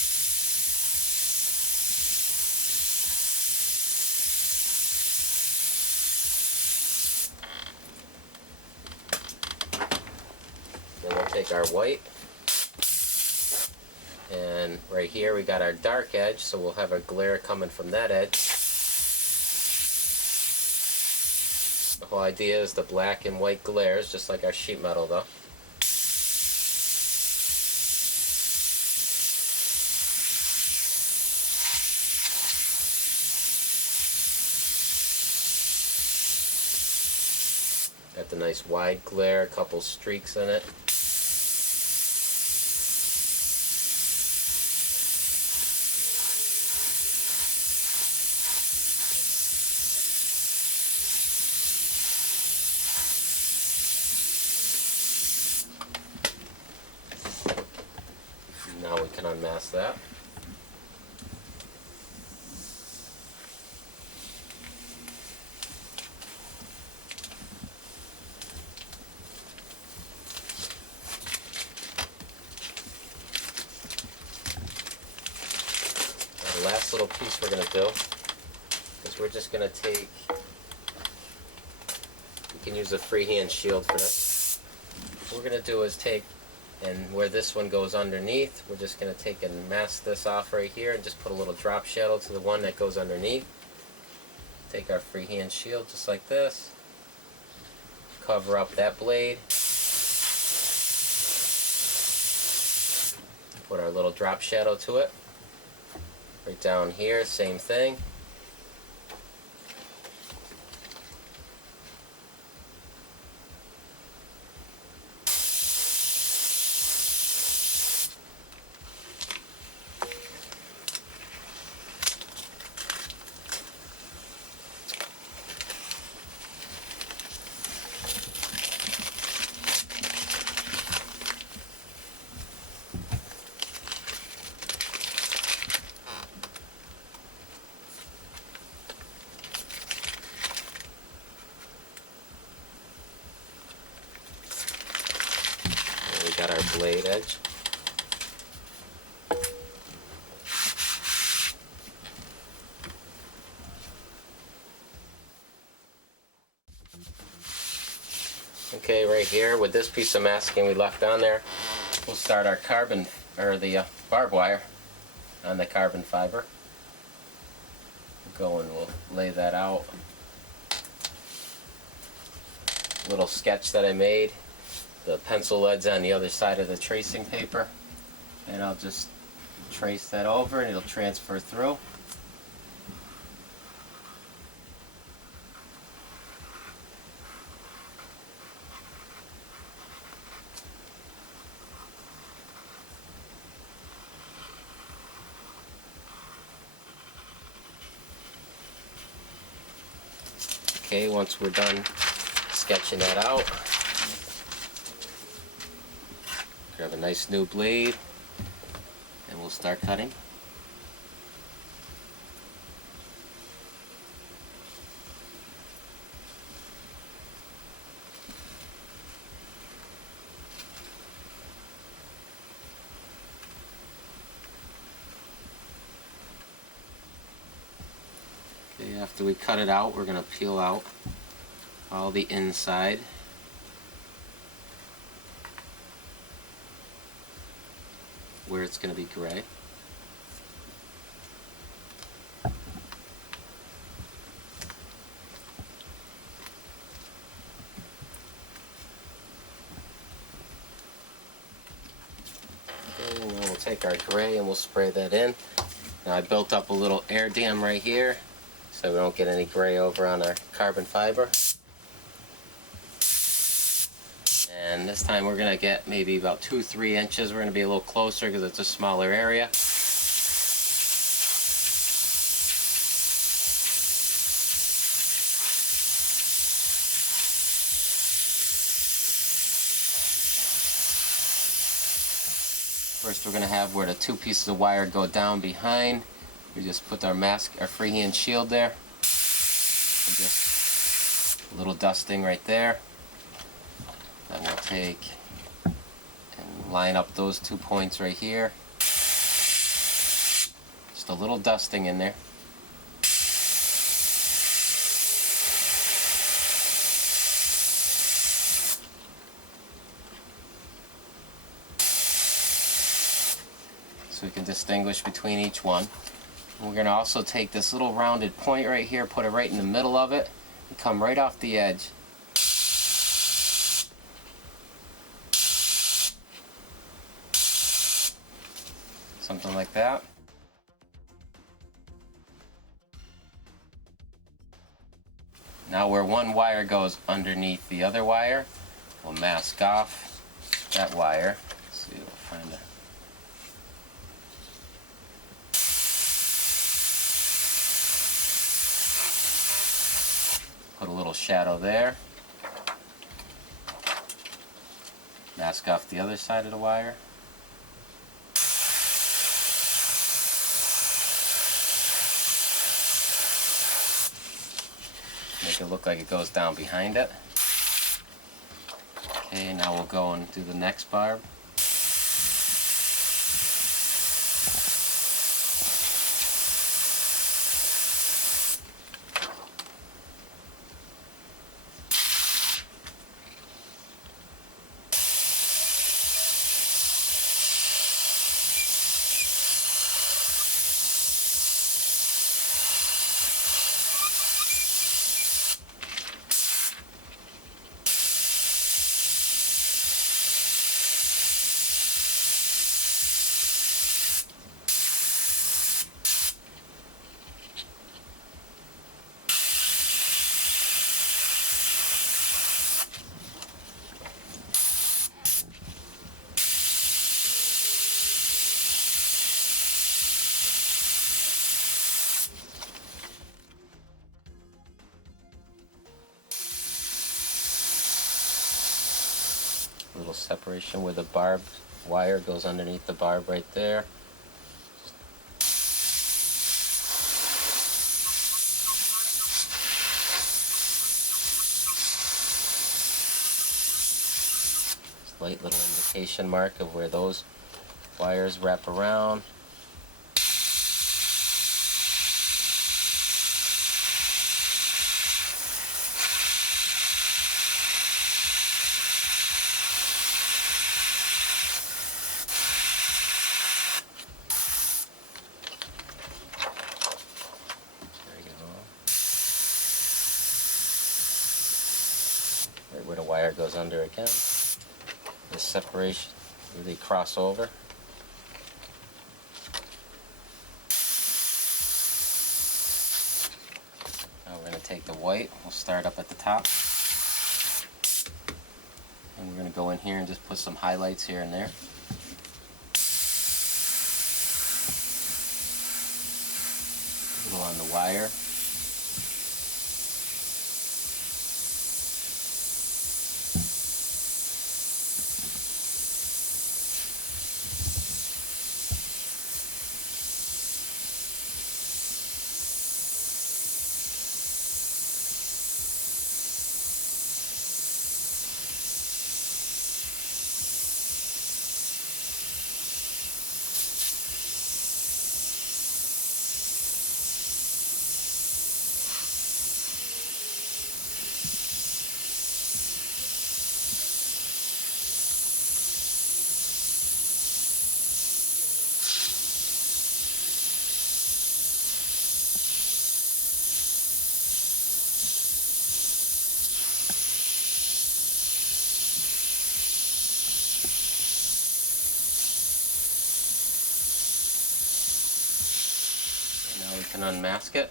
Then we'll take our white, and right here we got our dark edge, so we'll have a glare coming from that edge. The whole idea is the black and white glares, just like our sheet metal though. Got the nice wide glare, a couple streaks in it. Now we can unmask that. The last little piece we're going to do is we're just going to take, you can use a freehand shield for this. What we're going to do is take, and where this one goes underneath, we're just going to take and mask this off right here and just put a little drop shadow to the one that goes underneath. Take our freehand shield just like this, cover up that blade, put our little drop shadow to it. Right down here, same thing. Got our blade edge. Okay, right here with this piece of masking we left on there, we'll start our carbon, or the barbed wire on the carbon fiber. We'll go and we'll lay that out. Little sketch that I made. The pencil lead's on the other side of the tracing paper, and I'll just trace that over and it'll transfer through. Okay, once we're done sketching that out, grab a nice new blade and we'll start cutting. Okay, after we cut it out, we're going to peel out all the inside. Where it's going to be gray. Okay, now we'll take our gray and we'll spray that in. Now I built up a little air dam right here so we don't get any gray over on our carbon fiber. And this time we're going to get maybe about 2-3 inches. We're going to be a little closer because it's a smaller area. First we're going to have where the two pieces of wire go down behind. We just put our freehand shield there. And just a little dusting right there. Then we'll take and line up those 2 points right here. Just a little dusting in there. So we can distinguish between each one. And we're going to also take this little rounded point right here, put it right in the middle of it, and come right off the edge. Something like that. Now where one wire goes underneath the other wire, we'll mask off that wire. Let's see, we'll find a put a little shadow there. Mask off the other side of the wire. Make it look like it goes down behind it. Okay, now we'll go and do the next barb. A little separation where the barb wire goes underneath the barb right there. Slight little indication mark of where those wires wrap around. Right where the wire goes under again. This separation, really cross over. Now we're going to take the white, we'll start up at the top. And we're going to go in here and just put some highlights here and there. A little on the wire. Now we can unmask it.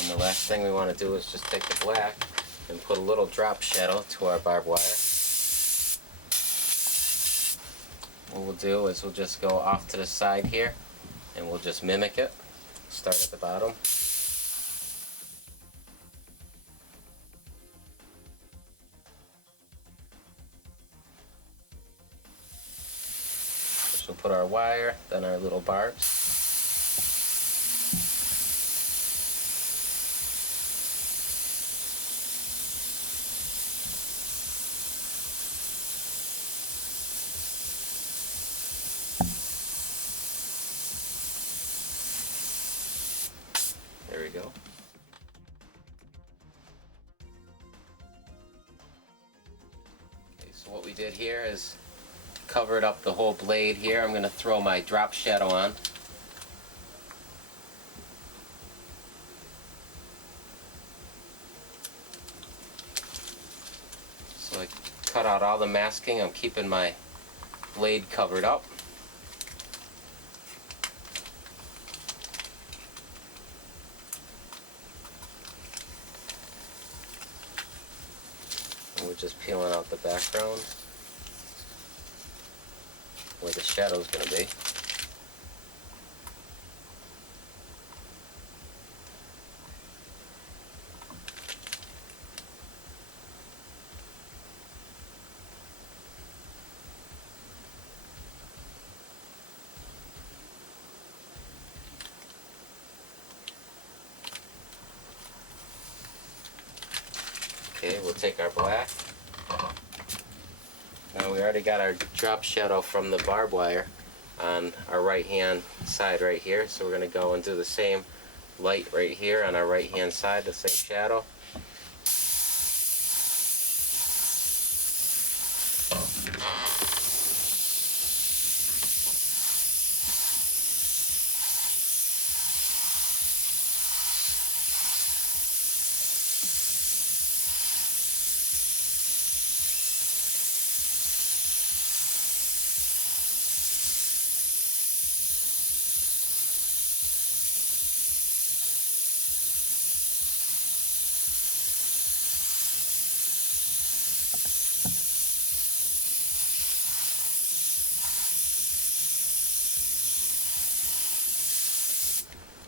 And the last thing we want to do is just take the black and put a little drop shadow to our barbed wire. What we'll do is we'll just go off to the side here and we'll just mimic it. Start at the bottom. First we'll put our wire, then our little barbs. There we go. we did here is covered up the whole blade here. I'm going to throw my drop shadow on. So I cut out all the masking. I'm keeping my blade covered up. And we're just peeling out the background where the shadow's going to be. Okay, we'll take our black. Now we already got our drop shadow from the barbed wire on our right hand side right here, so we're going to go and do the same light right here on our right hand side, the same shadow.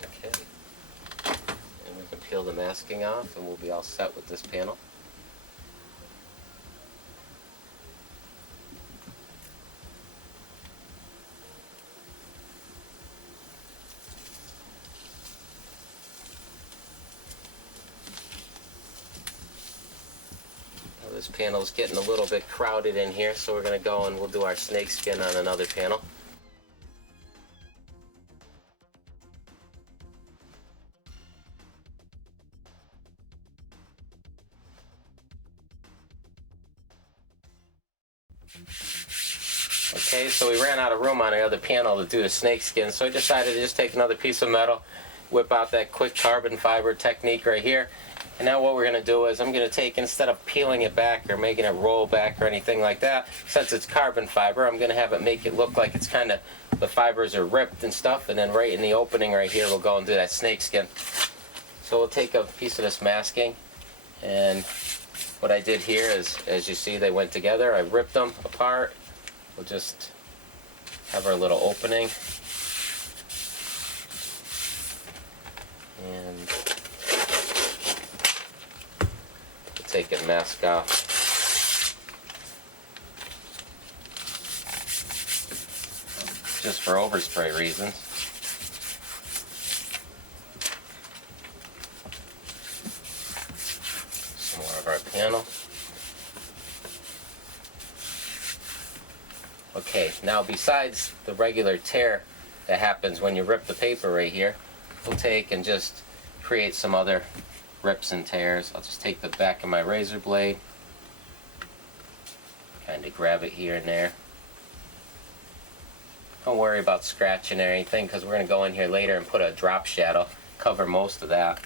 Okay, and we can peel the masking off and we'll be all set with this panel. Now this panel is getting a little bit crowded in here, so we're going to go and we'll do our snake skin on another panel. Okay, so we ran out of room on the other panel to do the snake skin, so I decided to just take another piece of metal, whip out that quick carbon fiber technique right here. And now what we're going to do is I'm going to take, instead of peeling it back or making it roll back or anything like that, since it's carbon fiber, I'm going to have it make it look like it's kind of, the fibers are ripped and stuff, and then right in the opening right here we'll go and do that snake skin. So we'll take a piece of this masking, and what I did here is, as you see, they went together. I ripped them apart. We'll just have our little opening, and we'll take and mask off. Just for overspray reasons. Some more of our panel. Okay, now besides the regular tear that happens when you rip the paper right here, we'll take and just create some other rips and tears. I'll just take the back of my razor blade, kind of grab it here and there. Don't worry about scratching or anything, because we're going to go in here later and put a drop shadow, cover most of that.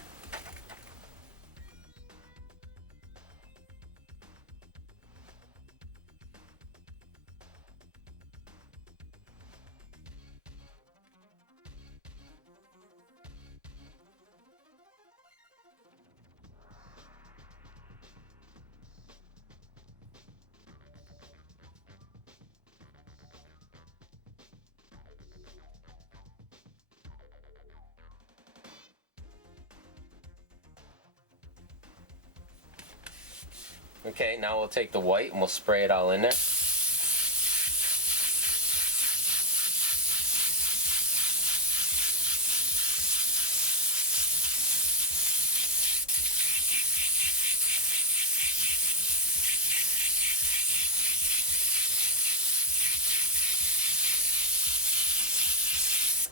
Okay, now we'll take the white and we'll spray it all in there.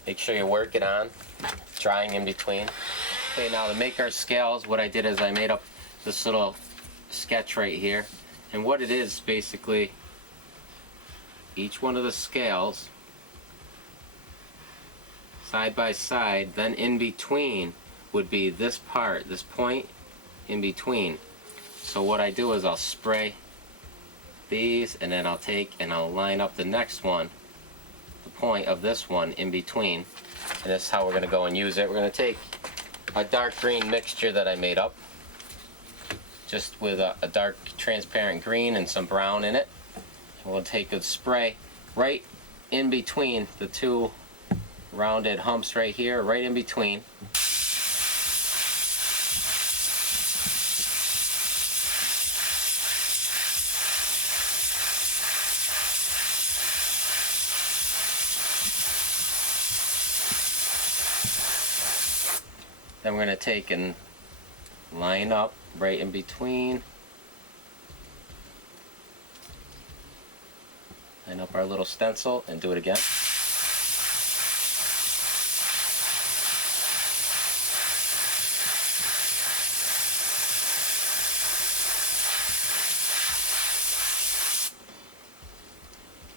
Make sure you work it on, drying in between. Okay, now to make our scales, what I did is I made up this little sketch right here, and what it is basically each one of the scales side by side, then in between would be this part, this point in between. So what I do is I'll spray these, and then I'll take and I'll line up the next one, the point of this one in between, and this is how we're going to go and use it. We're going to take a dark green mixture that I made up, just with a dark transparent green and some brown in it. And we'll take a spray right in between the two rounded humps right here, right in between. Then we're going to take and line up right in between. Line up our little stencil and do it again.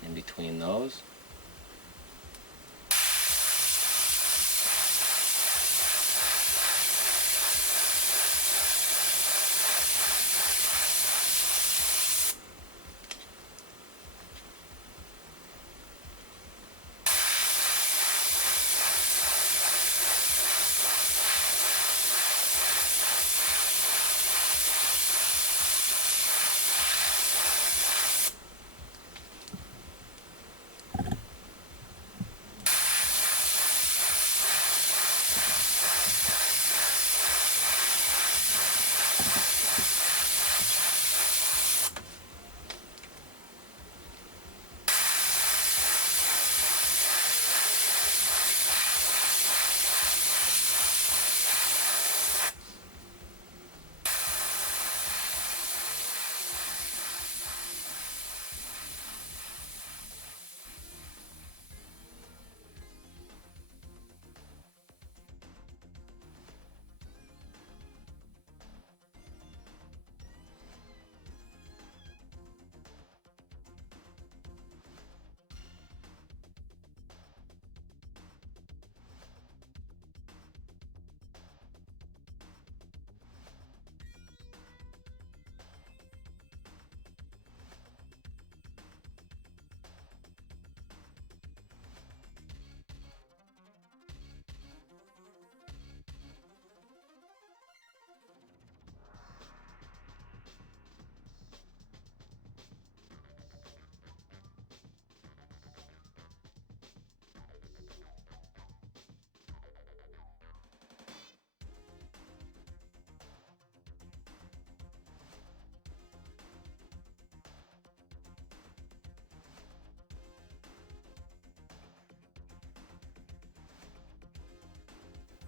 In between those.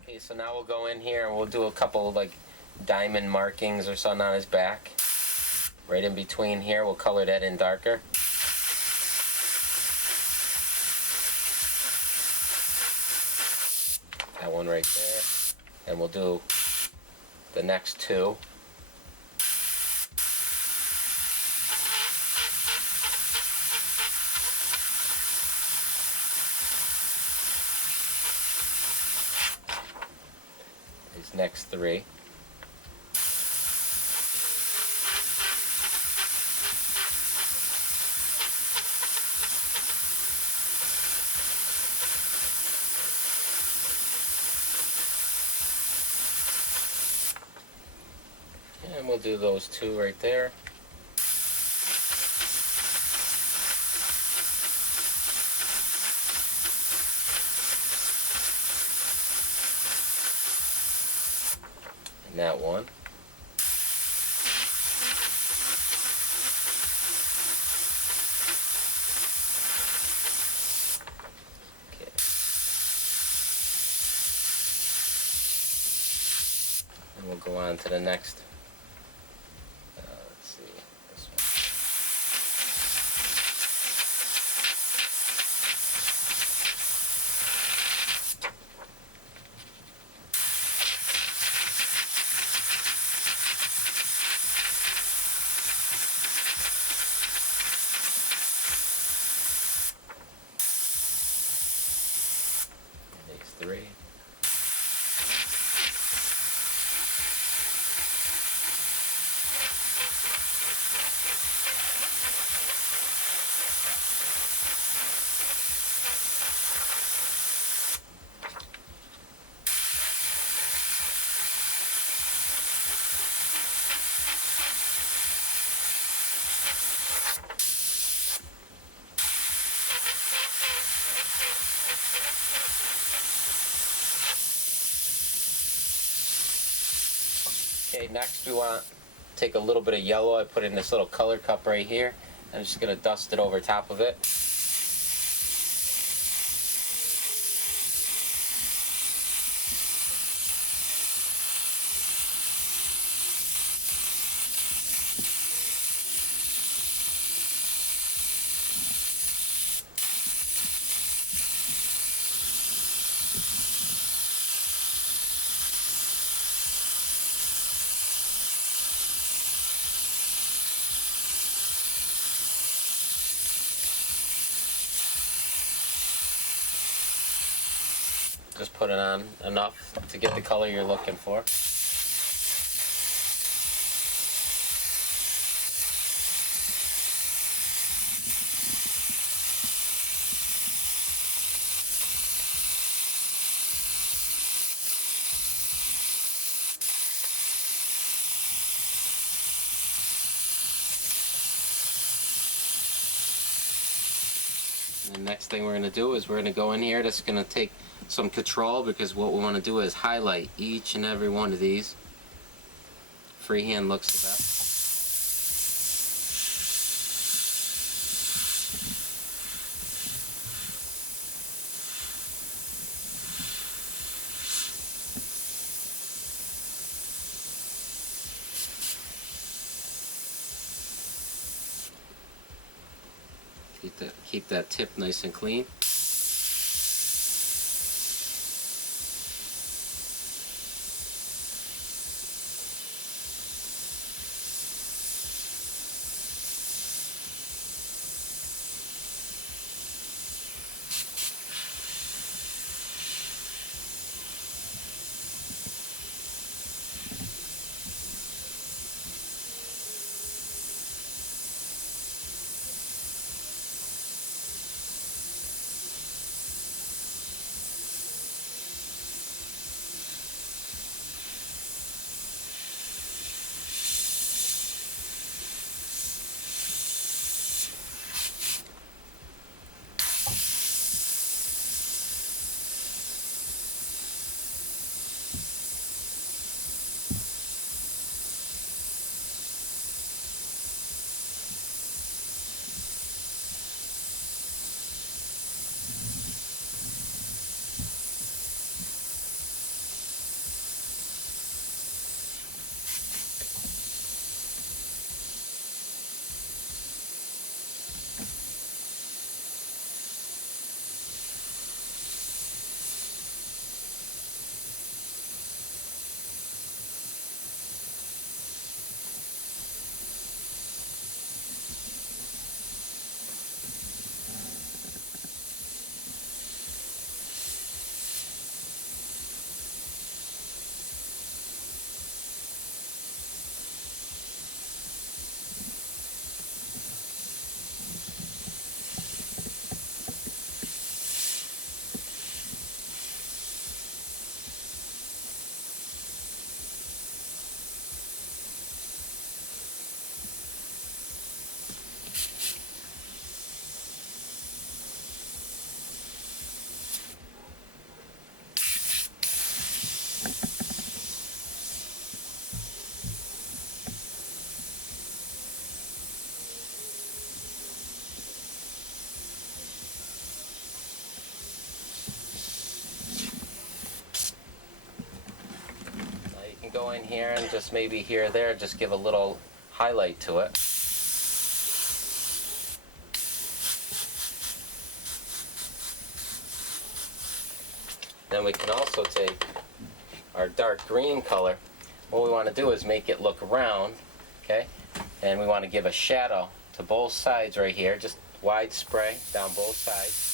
Okay, so now we'll go in here and we'll do a couple like diamond markings or something on his back. Right in between here, we'll color that in darker. That one right there. And we'll do the next two. These next three. And we'll do those two right there. And that one. Okay. And we'll go on to the next. Let's see, this one. 3. Okay, next we want to take a little bit of yellow. I put in this little color cup right here. I'm just going to dust it over top of it. Just put it on enough to get the color you're looking for. And the next thing we're going to do is we're going to go in here. That's going to take some control, because what we want to do is highlight each and every one of these. Freehand looks the best. Keep that tip nice and clean. Go in here and just maybe here or there, just give a little highlight to it. Then we can also take our dark green color. What we want to do is make it look round, okay? And we want to give a shadow to both sides right here, just wide spray down both sides.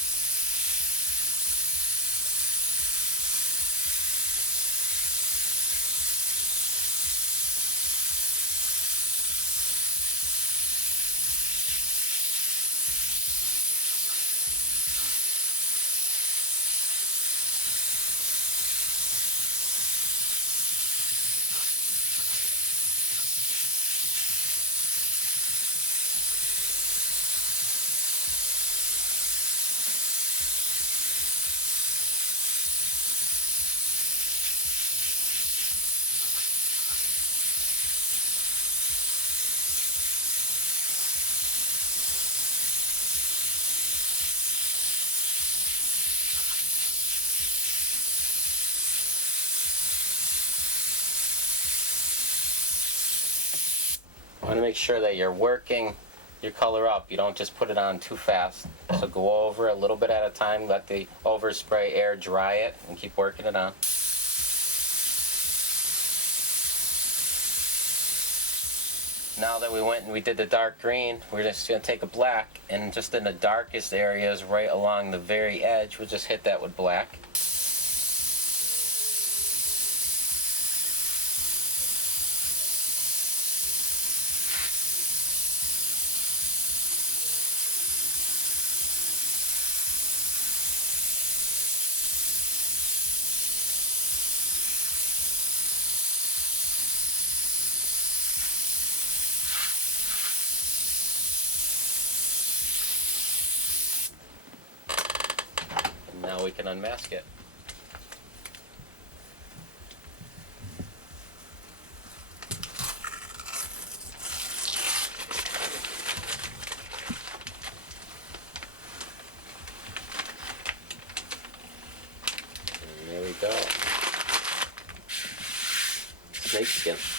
want to make sure that you're working your color up. You don't just put it on too fast. So go over a little bit at a time, let the overspray air dry it, and keep working it on. Now that we went and we did the dark green, we're just going to take a black, and just in the darkest areas right along the very edge, we'll just hit that with black. Now we can unmask it. And there we go. Snake skin.